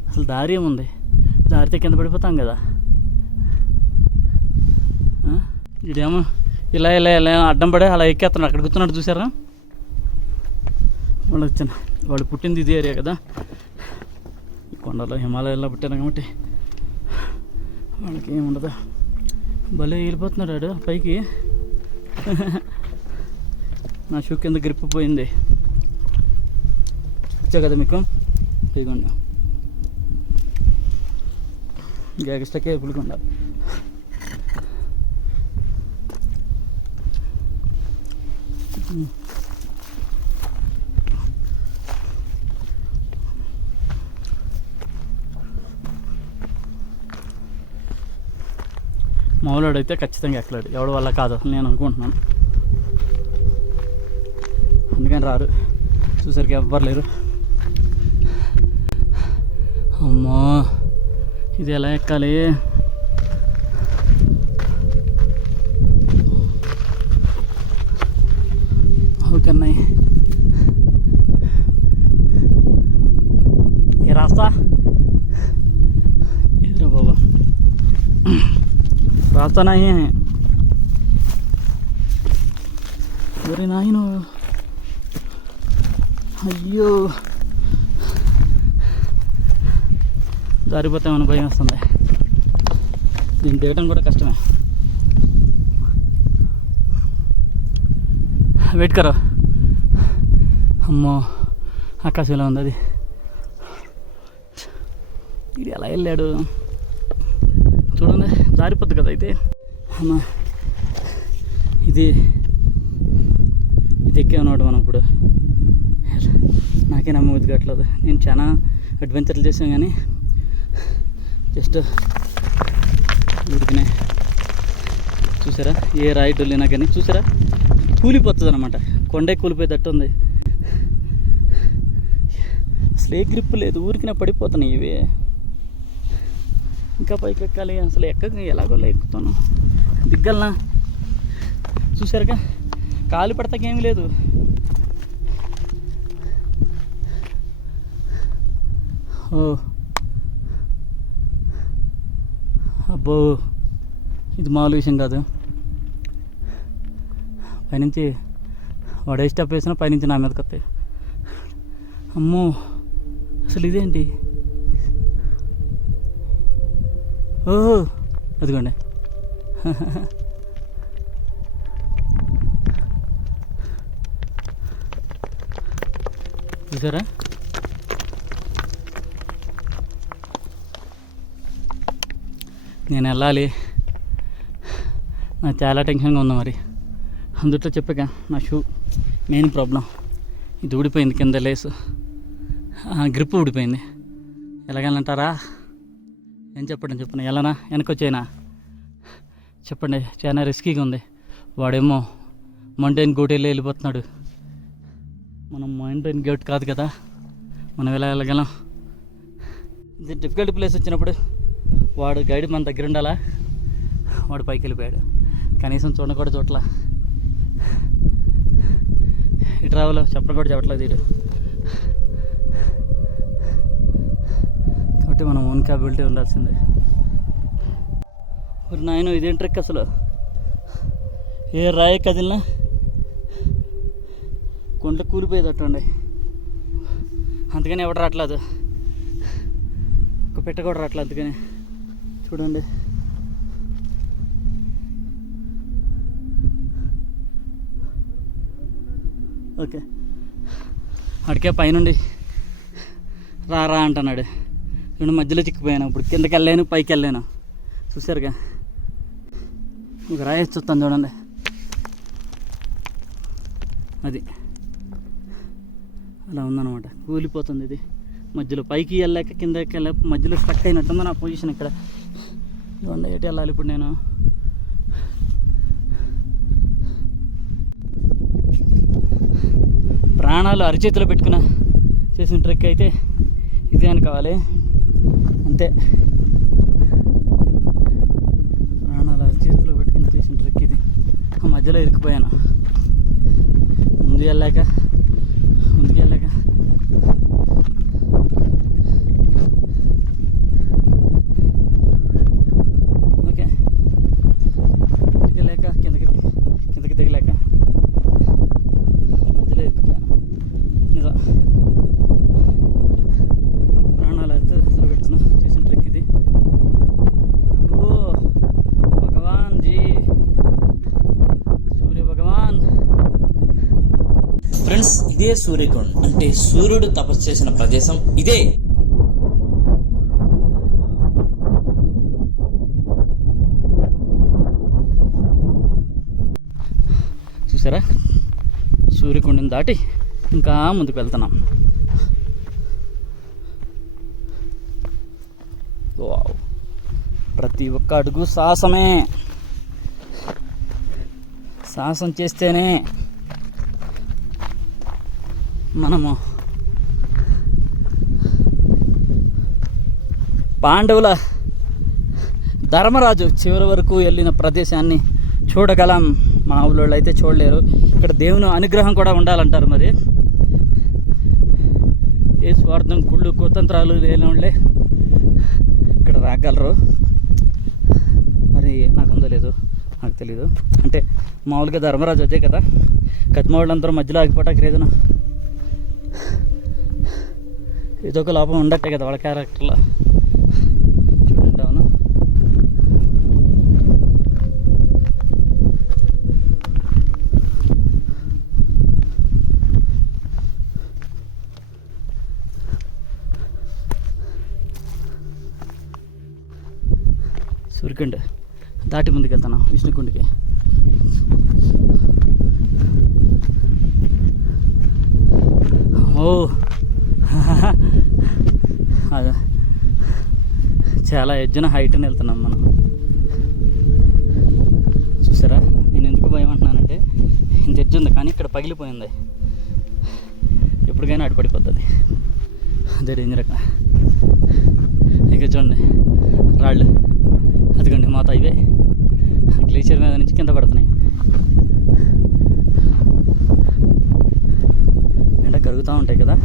అసలు దారి ఏముంది? దారితే కింద పడిపోతాం కదా. ఇదేమో ఇలా అడ్డం పడే అలా ఎక్కేస్తున్నాడు. అక్కడ కూర్చున్నాడు చూసారా? వాళ్ళు వచ్చాను, వాళ్ళు పుట్టింది ఇది ఏరియా కదా, కొండలో హిమాలయాల్లో పుట్టారు కాబట్టి వాళ్ళకి ఏముండదు. భలే వెళ్ళిపోతున్నాడు వాడు పైకి. నా షూ కింద గ్రిప్ పోయింది. వచ్చా కదా మీకు, ఇదిగోండి ఎక్స్ట్రా కేర్ఫుల్గా ఉండాలి. మామూలు అయితే ఖచ్చితంగా ఎక్కలేడు, ఎవడి వల్ల కాదు అసలు నేను అనుకుంటున్నాను. అందుకని రారు, చూసరికి ఎవ్వరు లేరు. అమ్మో ఇది ఎలా ఎక్కాలి? ఓకేన్నాయి ఏ రాస్తా ఎదురా బాబా, रास्ता नहीं है. अरे नायनो, అయ్యో జారిపోతామని భయం వస్తుంది. దీన్ని దిగటం కూడా కష్టమే. వెయిట్ కరో. అమ్మో ఆకాశంలో ఉంది అది. ఇది ఎలా వెళ్ళాడు చూడండి, జారిపోద్ది కదా. అయితే అమ్మా ఇది ఎక్కేమన్నమాట మనం ఇప్పుడు. నాకే నమ్మబుద్ధి కావట్లేదు. నేను చాలా అడ్వెంచర్లు చేసాను కానీ జస్ట్ ఊరికినే. చూసారా ఏ రాయి డొల్లినా కానీ చూసారా కూలిపోతుంది అనమాట. కొండే కూలిపోయేటట్టు ఉంది. అసలు ఏ గ్రిప్ లేదు, ఊరికినే పడిపోతున్నాయి ఇవి. ఇంకా పైకి ఎక్కాలి. అసలు ఎలాగో ఎక్కుతాను, దిగ్గలనా. చూసారుగా కాలు పడతాకేమీ లేదు. ఓ అబ్బో ఇది మామూలు విషయం కాదు. పైనుంచి వాడు ఏ స్టెప్ వేసినా పైనుంచి నా మీదకి వస్తాయి. అమ్మో అసలు ఇదేంటి? ఓహో అదిగోండి. చూసారా నేను వెళ్ళాలి, నాకు చాలా టెన్షన్గా ఉంది. మరి అందుట్లో చెప్పాక నా షూ మెయిన్ ప్రాబ్లం. ఇది ఊడిపోయింది, కింద లేసు గ్రిప్ ఊడిపోయింది. ఎలాగలంటారా? ఏం చెప్పండి ఎలానా వెనకొచ్చేనా చెప్పండి. చాలా రిస్కీగా ఉంది. వాడేమో మౌంటైన్ గోట్ వెళ్ళిపోతున్నాడు. మనం మౌంటైన్ గేట్ కాదు కదా, మనం ఎలా వెళ్ళగలం? ఇది డిఫికల్ట్ ప్లేస్ వచ్చినప్పుడు వాడు గైడ్ మన దగ్గర ఉండాలా. వాడు పైకి వెళ్ళిపోయాడు, కనీసం చూడ కూడా చూడలా. ఇటు రావాలో చెప్పడం కూడా చెప్పట్లేదు వీడు. కాబట్టి మనం ఓన్ క్యాపబిలిటీ ఉండాల్సిందే. నాయన ఇదేం ట్రిక్ అసలు? ఏ రాయి కదిలినా కొండలు కూలిపోయేటట్టుండే. అందుకని ఎవడు రావట్లేదు, ఒక పెట్ట కూడా రావట్లేదు. అందుకని చూడండి ఓకే. అడికే పైనుండి రా అంటున్నాడు. నేను మధ్యలో చిక్కిపోయాను. ఇప్పుడు కిందకి వెళ్ళాను, పైకి వెళ్ళాను. చూసారుగా ఒక రాయి చూస్తాను చూడండి. అది అలా ఉందన్నమాట, కూలిపోతుంది. ఇది మధ్యలో పైకి వెళ్ళాక కిందకి వెళ్ళాక మధ్యలో స్టక్ అయినట్టుంది నా పొజిషన్ ఇక్కడ. ఇవన్నీ ఎటు వెళ్ళాలి ఇప్పుడు నేను? ప్రాణాలు అరచేతిలో పెట్టుకున్న చేసిన ట్రెక్ అయితే ఇదే అని కావాలి అంతే. ప్రాణాలు అరచేతిలో పెట్టుకుని చేసిన ట్రెక్ ఇది. ఆ మధ్యలో ఇరుక్కుపోయాను. ముందుకు వెళ్ళాక ఓకే, ముందుకు వెళ్ళాక కిందకి దిగలేక మధ్యలో ఇరుక్కుపోయాను. నిజం, ప్రాణాలు అరచేతిలో పెట్టుకున్న చేసిన ట్రెక్ ఇది. ఓ భగవాన్ జీ. ఫ్రెండ్స్, ఇదే సూర్యకొండ అంటే సూర్యుడు తపస్సు చేసిన ప్రదేశం ఇదే. చూసారా, సూర్యకొండని దాటి ఇంకా ముందుకు వెళ్తున్నాం. వావ్, ప్రతి ఒక్క అడుగు సాహసమే. సాహసం చేస్తేనే మనము పాండవుల ధర్మరాజు చివరి వరకు వెళ్ళిన ప్రదేశాన్ని చూడగలం. మా ఊళ్ళో అయితే చూడలేరు. ఇక్కడ దేవుని అనుగ్రహం కూడా ఉండాలంటారు. మరి ఏ స్వార్థం, కుళ్ళు, కుతంత్రాలు లేని వాళ్ళే ఇక్కడ రాగలరు. మరి నాకు ఉందో లేదో నాకు తెలీదు. అంటే మామూలుగా ధర్మరాజు వచ్చే కదా, కత్తిమ వాళ్ళందరూ మధ్యలో ఆగిపోవటానికి ఏదైనా ఏదో ఒక లోపం ఉండట్టే కదా వాళ్ళ క్యారెక్టర్లో. చూడండి, అవును. సూర్యకొండ దాటి ముందుకు వెళ్తాను విష్ణుకుండికి. ఓ చాలా ఎడ్జున హైట్ని వెళ్తున్నాం మనం. చూసారా, నేను ఎందుకు భయం అంటున్నానంటే ఇంత ఎడ్జు ఉంది కానీ ఇక్కడ పగిలిపోయింది. ఎప్పటికైనా అడ్డుపడిపోతుంది. అదే డేంజర్ అక్కడ. ఇక చూడండి రాళ్ళు, అదిగోండి మాత ఇవే గ్లేషియర్ మీద నుంచి కింద పడుతున్నాయి. ఎండ కరుగుతూ ఉంటాయి కదా.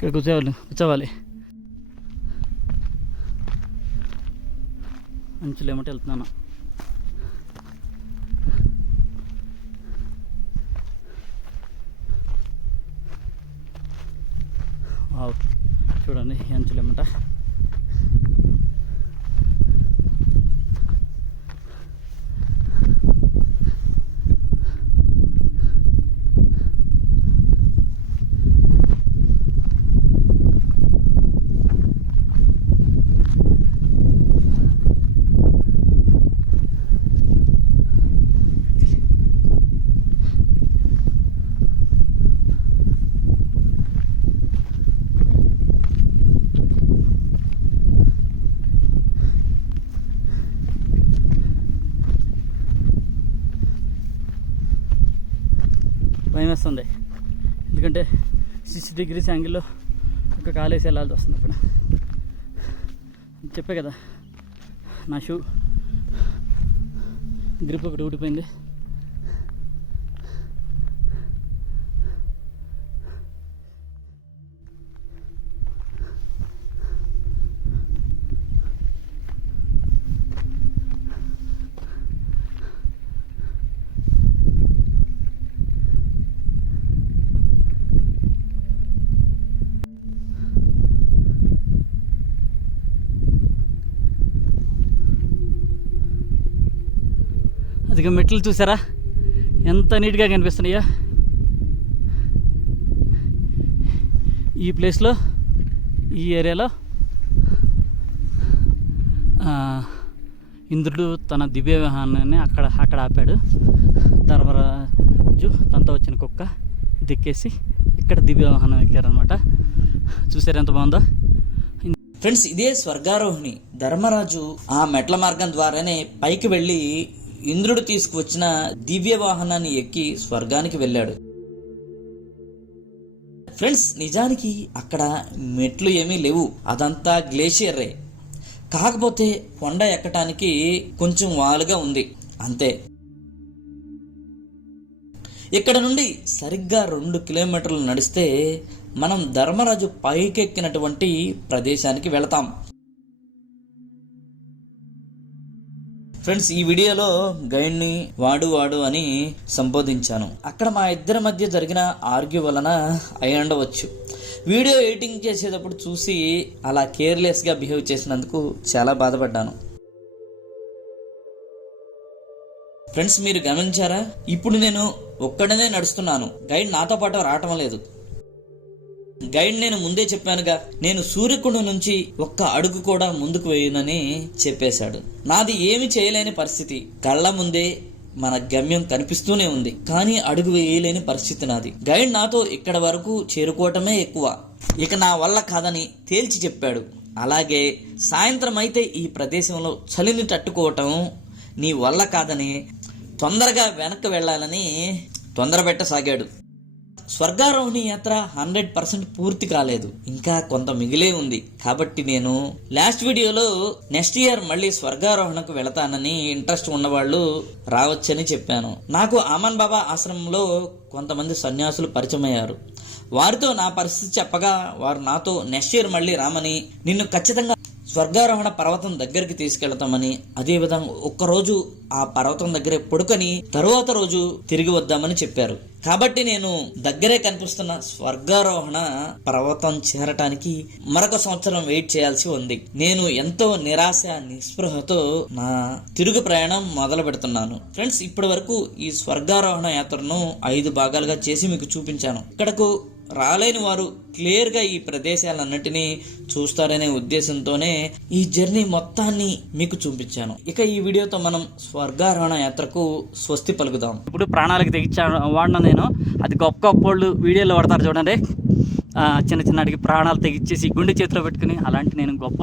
ఇక్కడ కూర్చోవాలి. అంచులు ఏమిటి వెళ్తున్నాను. చూడండి అంచులు ఏమంట. భయం వేస్తుంది, ఎందుకంటే 60 degrees యాంగిల్లో ఒక కాలేసి వెళ్ళాల్సి వస్తుంది. అక్కడ చెప్పే కదా, నా షూ గ్రిప్ ఒకటి ఊడిపోయింది. అదిగా మెట్లు చూసారా ఎంత నీట్గా కనిపిస్తున్నాయో. ఈ ప్లేస్లో, ఈ ఏరియాలో ఇంద్రుడు తన దివ్య విహానాన్ని అక్కడ ఆపాడు. ధర్మరాజు తనతో వచ్చిన కుక్క దిక్కేసి ఇక్కడ దివ్య వాహనం ఎక్కారనమాట. చూసారు ఎంత బాగుందో. ఫ్రెండ్స్, ఇదే స్వర్గారోహిణి. ధర్మరాజు ఆ మెట్ల మార్గం ద్వారానే పైకి వెళ్ళి ఇంద్రుడు తీసుకువచ్చిన దివ్య వాహనాన్ని ఎక్కి స్వర్గానికి వెళ్ళాడు. ఫ్రెండ్స్, నిజానికి అక్కడ మెట్లు ఏమీ లేవు, అదంతా గ్లేషియరే. కాకపోతే కొండ ఎక్కటానికి కొంచెం వాలుగా ఉంది అంతే. ఇక్కడ నుండి సరిగ్గా 2 కిలోమీటర్లు నడిస్తే మనం ధర్మరాజు పైకెక్కినటువంటి ప్రదేశానికి వెళతాం. ఫ్రెండ్స్, ఈ వీడియోలో గైడ్ని వాడు అని సంబోధించాను. అక్కడ మా ఇద్దరి మధ్య జరిగిన ఆర్గ్యూ వలన అయి ఉండవచ్చు. వీడియో ఎడిటింగ్ చేసేటప్పుడు చూసి అలా కేర్లెస్గా బిహేవ్ చేసినందుకు చాలా బాధపడ్డాను. ఫ్రెండ్స్, మీరు గమనించారా? ఇప్పుడు నేను ఒక్కడనే నడుస్తున్నాను, గైడ్ నాతో పాటు రావటం లేదు. గైడ్ నేను ముందే చెప్పానుగా, నేను సూర్యకుండ నుంచి ఒక్క అడుగు కూడా ముందుకు వేయనని చెప్పేశాడు. నాది ఏమి చేయలేని పరిస్థితి. కళ్ళ ముందే మన గమ్యం కనిపిస్తూనే ఉంది, కానీ అడుగు వేయలేని పరిస్థితి నాది. గైడ్ నాతో ఇక్కడ వరకు చేరుకోవటమే ఎక్కువ, ఇక నా వల్ల కాదని తేల్చి చెప్పాడు. అలాగే సాయంత్రం అయితే ఈ ప్రదేశంలో చలిని తట్టుకోవటం నీ వల్ల కాదని తొందరగా వెనక్కి వెళ్ళాలని తొందరపెట్టసాగాడు. స్వర్గారోహణి యాత్ర 100% పూర్తి కాలేదు, ఇంకా కొంత మిగిలే ఉంది. కాబట్టి నేను లాస్ట్ వీడియోలో నెక్స్ట్ ఇయర్ మళ్ళీ స్వర్గారోహణకు వెళతానని ఇంట్రెస్ట్ ఉన్నవాళ్ళు రావచ్చని చెప్పాను. నాకు ఆమన్ బాబా ఆశ్రమంలో కొంతమంది సన్యాసులు పరిచయం అయ్యారు. వారితో నా పరిస్థితి చెప్పగా వారు నాతో నెక్స్ట్ ఇయర్ మళ్ళీ రామని, నిన్ను ఖచ్చితంగా స్వర్గారోహణ పర్వతం దగ్గరికి తీసుకెళ్తామని, అదేవిధంగా ఒక్కరోజు ఆ పర్వతం దగ్గరే పడుకొని తరువాత రోజు తిరిగి వద్దామని చెప్పారు. కాబట్టి నేను దగ్గరే కనిపిస్తున్న స్వర్గారోహణ పర్వతం చేరటానికి మరొక సంవత్సరం వెయిట్ చేయాల్సి ఉంది. నేను ఎంతో నిరాశ నిస్పృహతో నా తిరుగు ప్రయాణం మొదలు పెడుతున్నాను. ఫ్రెండ్స్, ఇప్పటి వరకు ఈ స్వర్గారోహణ యాత్రను 5 భాగాలుగా చేసి మీకు చూపించాను. ఇక్కడకు రాలేని వారు క్లియర్గా ఈ ప్రదేశాలన్నిటినీ చూస్తారనే ఉద్దేశంతోనే ఈ జర్నీ మొత్తాన్ని మీకు చూపించాను. ఇక ఈ వీడియోతో మనం స్వర్గారోహణ యాత్రకు స్వస్తి పలుకుదాం. ఇప్పుడు ప్రాణాలకు తెగించా వాడినా నేను, అది గొప్ప గొప్పోళ్ళు వీడియోలో పడతారు చూడండి, చిన్న అడిగి ప్రాణాలు తెగించేసి గుండె చేతిలో పెట్టుకుని, అలాంటి నేను గొప్ప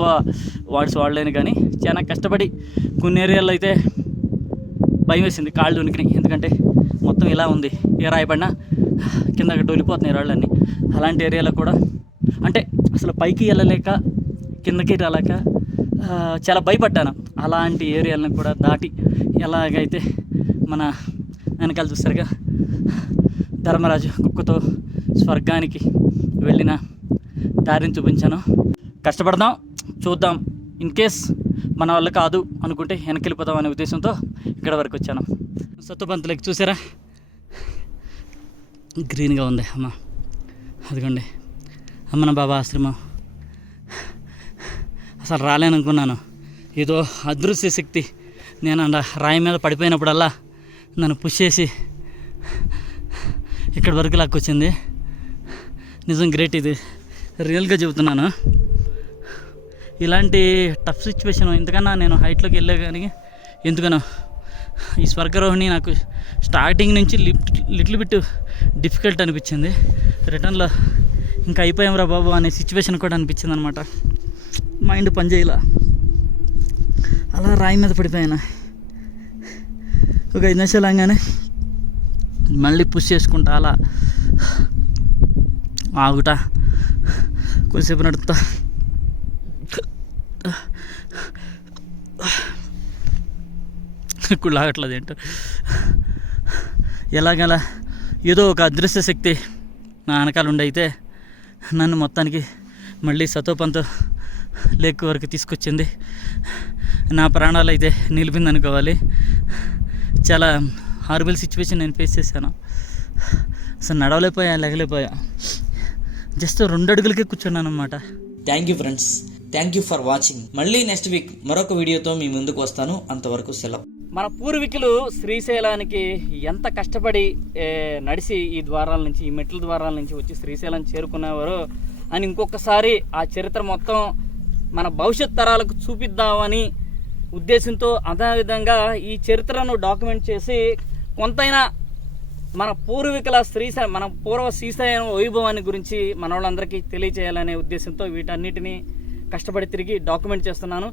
వాడ్స్ వాడలేను. కానీ చాలా కష్టపడి కొన్ని ఏరియాల్లో అయితే భయం వేసింది, కాళ్ళు ఉనికినాయి. ఎందుకంటే మొత్తం ఇలా ఉంది, ఏ రాయబడినా కిందకి డొలిపోతున్నాయి రాళ్ళన్నీ. అలాంటి ఏరియాలో కూడా అంటే అసలు పైకి వెళ్ళలేక కిందకి రాలేక చాలా భయపడ్డాను. అలాంటి ఏరియాలను కూడా దాటి ఎలాగైతే మన వెనకాల చూస్తారుగా ధర్మరాజు కుక్కతో స్వర్గానికి వెళ్ళిన దారిని చూపించాను. కష్టపడదాం, చూద్దాం. ఇన్ కేస్ మన వల్ల కాదు అనుకుంటే వెనక్కి వెళ్ళిపోదాం అనే ఉద్దేశంతో ఇక్కడ వరకు వచ్చాను. సత్తుబంతులకి చూసారా, గ్రీన్గా ఉంది. అమ్మ అదిగోండి అమ్మన బాబా ఆశ్రమం. అసలు రాలేననుకున్నాను, ఏదో అదృశ్య శక్తి నేను రాయి మీద పడిపోయినప్పుడల్లా నన్ను పుష్ చేసి ఇక్కడి వరకు లాక్కొచ్చింది. నిజం గ్రేట్, ఇది రియల్గా చెబుతున్నాను. ఇలాంటి టఫ్ సిచ్యువేషన్ ఇంతకన్నా నేను హైట్లోకి వెళ్ళే కానీ ఎందుకనో ఈ స్వర్గారోహిణి నాకు స్టార్టింగ్ నుంచి లిటిల్ బిట్ డిఫికల్ట్ అనిపించింది. రిటర్న్లో ఇంకా అయిపోయాం రా బాబు అనే సిచ్యువేషన్ కూడా అనిపించింది అనమాట. మైండ్ పనిచేయలా, అలా రాయి మీద పడిపోయాను. ఒక 5 నిమిషాలు అనగానే మళ్ళీ పుష్ చేసుకుంటా, అలా ఆగుతా, కొద్దిసేపు నడుపుతా, ఇప్పుడు లాగట్లేదు ఏంటో. ఎలాగలా ఏదో ఒక అదృశ్య శక్తి నా వెనకాల ఉండైతే నన్ను మొత్తానికి మళ్ళీ సతోపంతో లేక్ వరకు తీసుకొచ్చింది. నా ప్రాణాలు అయితే నిలిపింది అనుకోవాలి. చాలా హారబుల్ సిచ్యువేషన్ నేను ఫేస్ చేశాను. అసలు నడవలేకపోయా, లేగలేకపోయా, జస్ట్ 2 అడుగులకే కూర్చున్నాను అనమాట. Thank you friends, thank you for watching. మళ్ళీ నెక్స్ట్ వీక్ మరొక వీడియోతో మీ ముందుకు వస్తాను. అంతవరకు సెలవు. మన పూర్వీకులు శ్రీశైలానికి ఎంత కష్టపడి నడిచి ఈ ద్వారాల నుంచి, ఈ మెట్ల ద్వారాల నుంచి వచ్చి శ్రీశైలం చేరుకునేవారు అని ఇంకొకసారి ఆ చరిత్ర మొత్తం మన భవిష్యత్ తరాలకు చూపిద్దామని ఉద్దేశంతో, అదేవిధంగా ఈ చరిత్రను డాక్యుమెంట్ చేసి కొంతైనా మన పూర్వీకుల మన పూర్వ శ్రీశైలం వైభవాన్ని గురించి మన వాళ్ళందరికీ తెలియజేయాలనే ఉద్దేశంతో వీటన్నిటినీ కష్టపడి తిరిగి డాక్యుమెంట్ చేస్తున్నాను.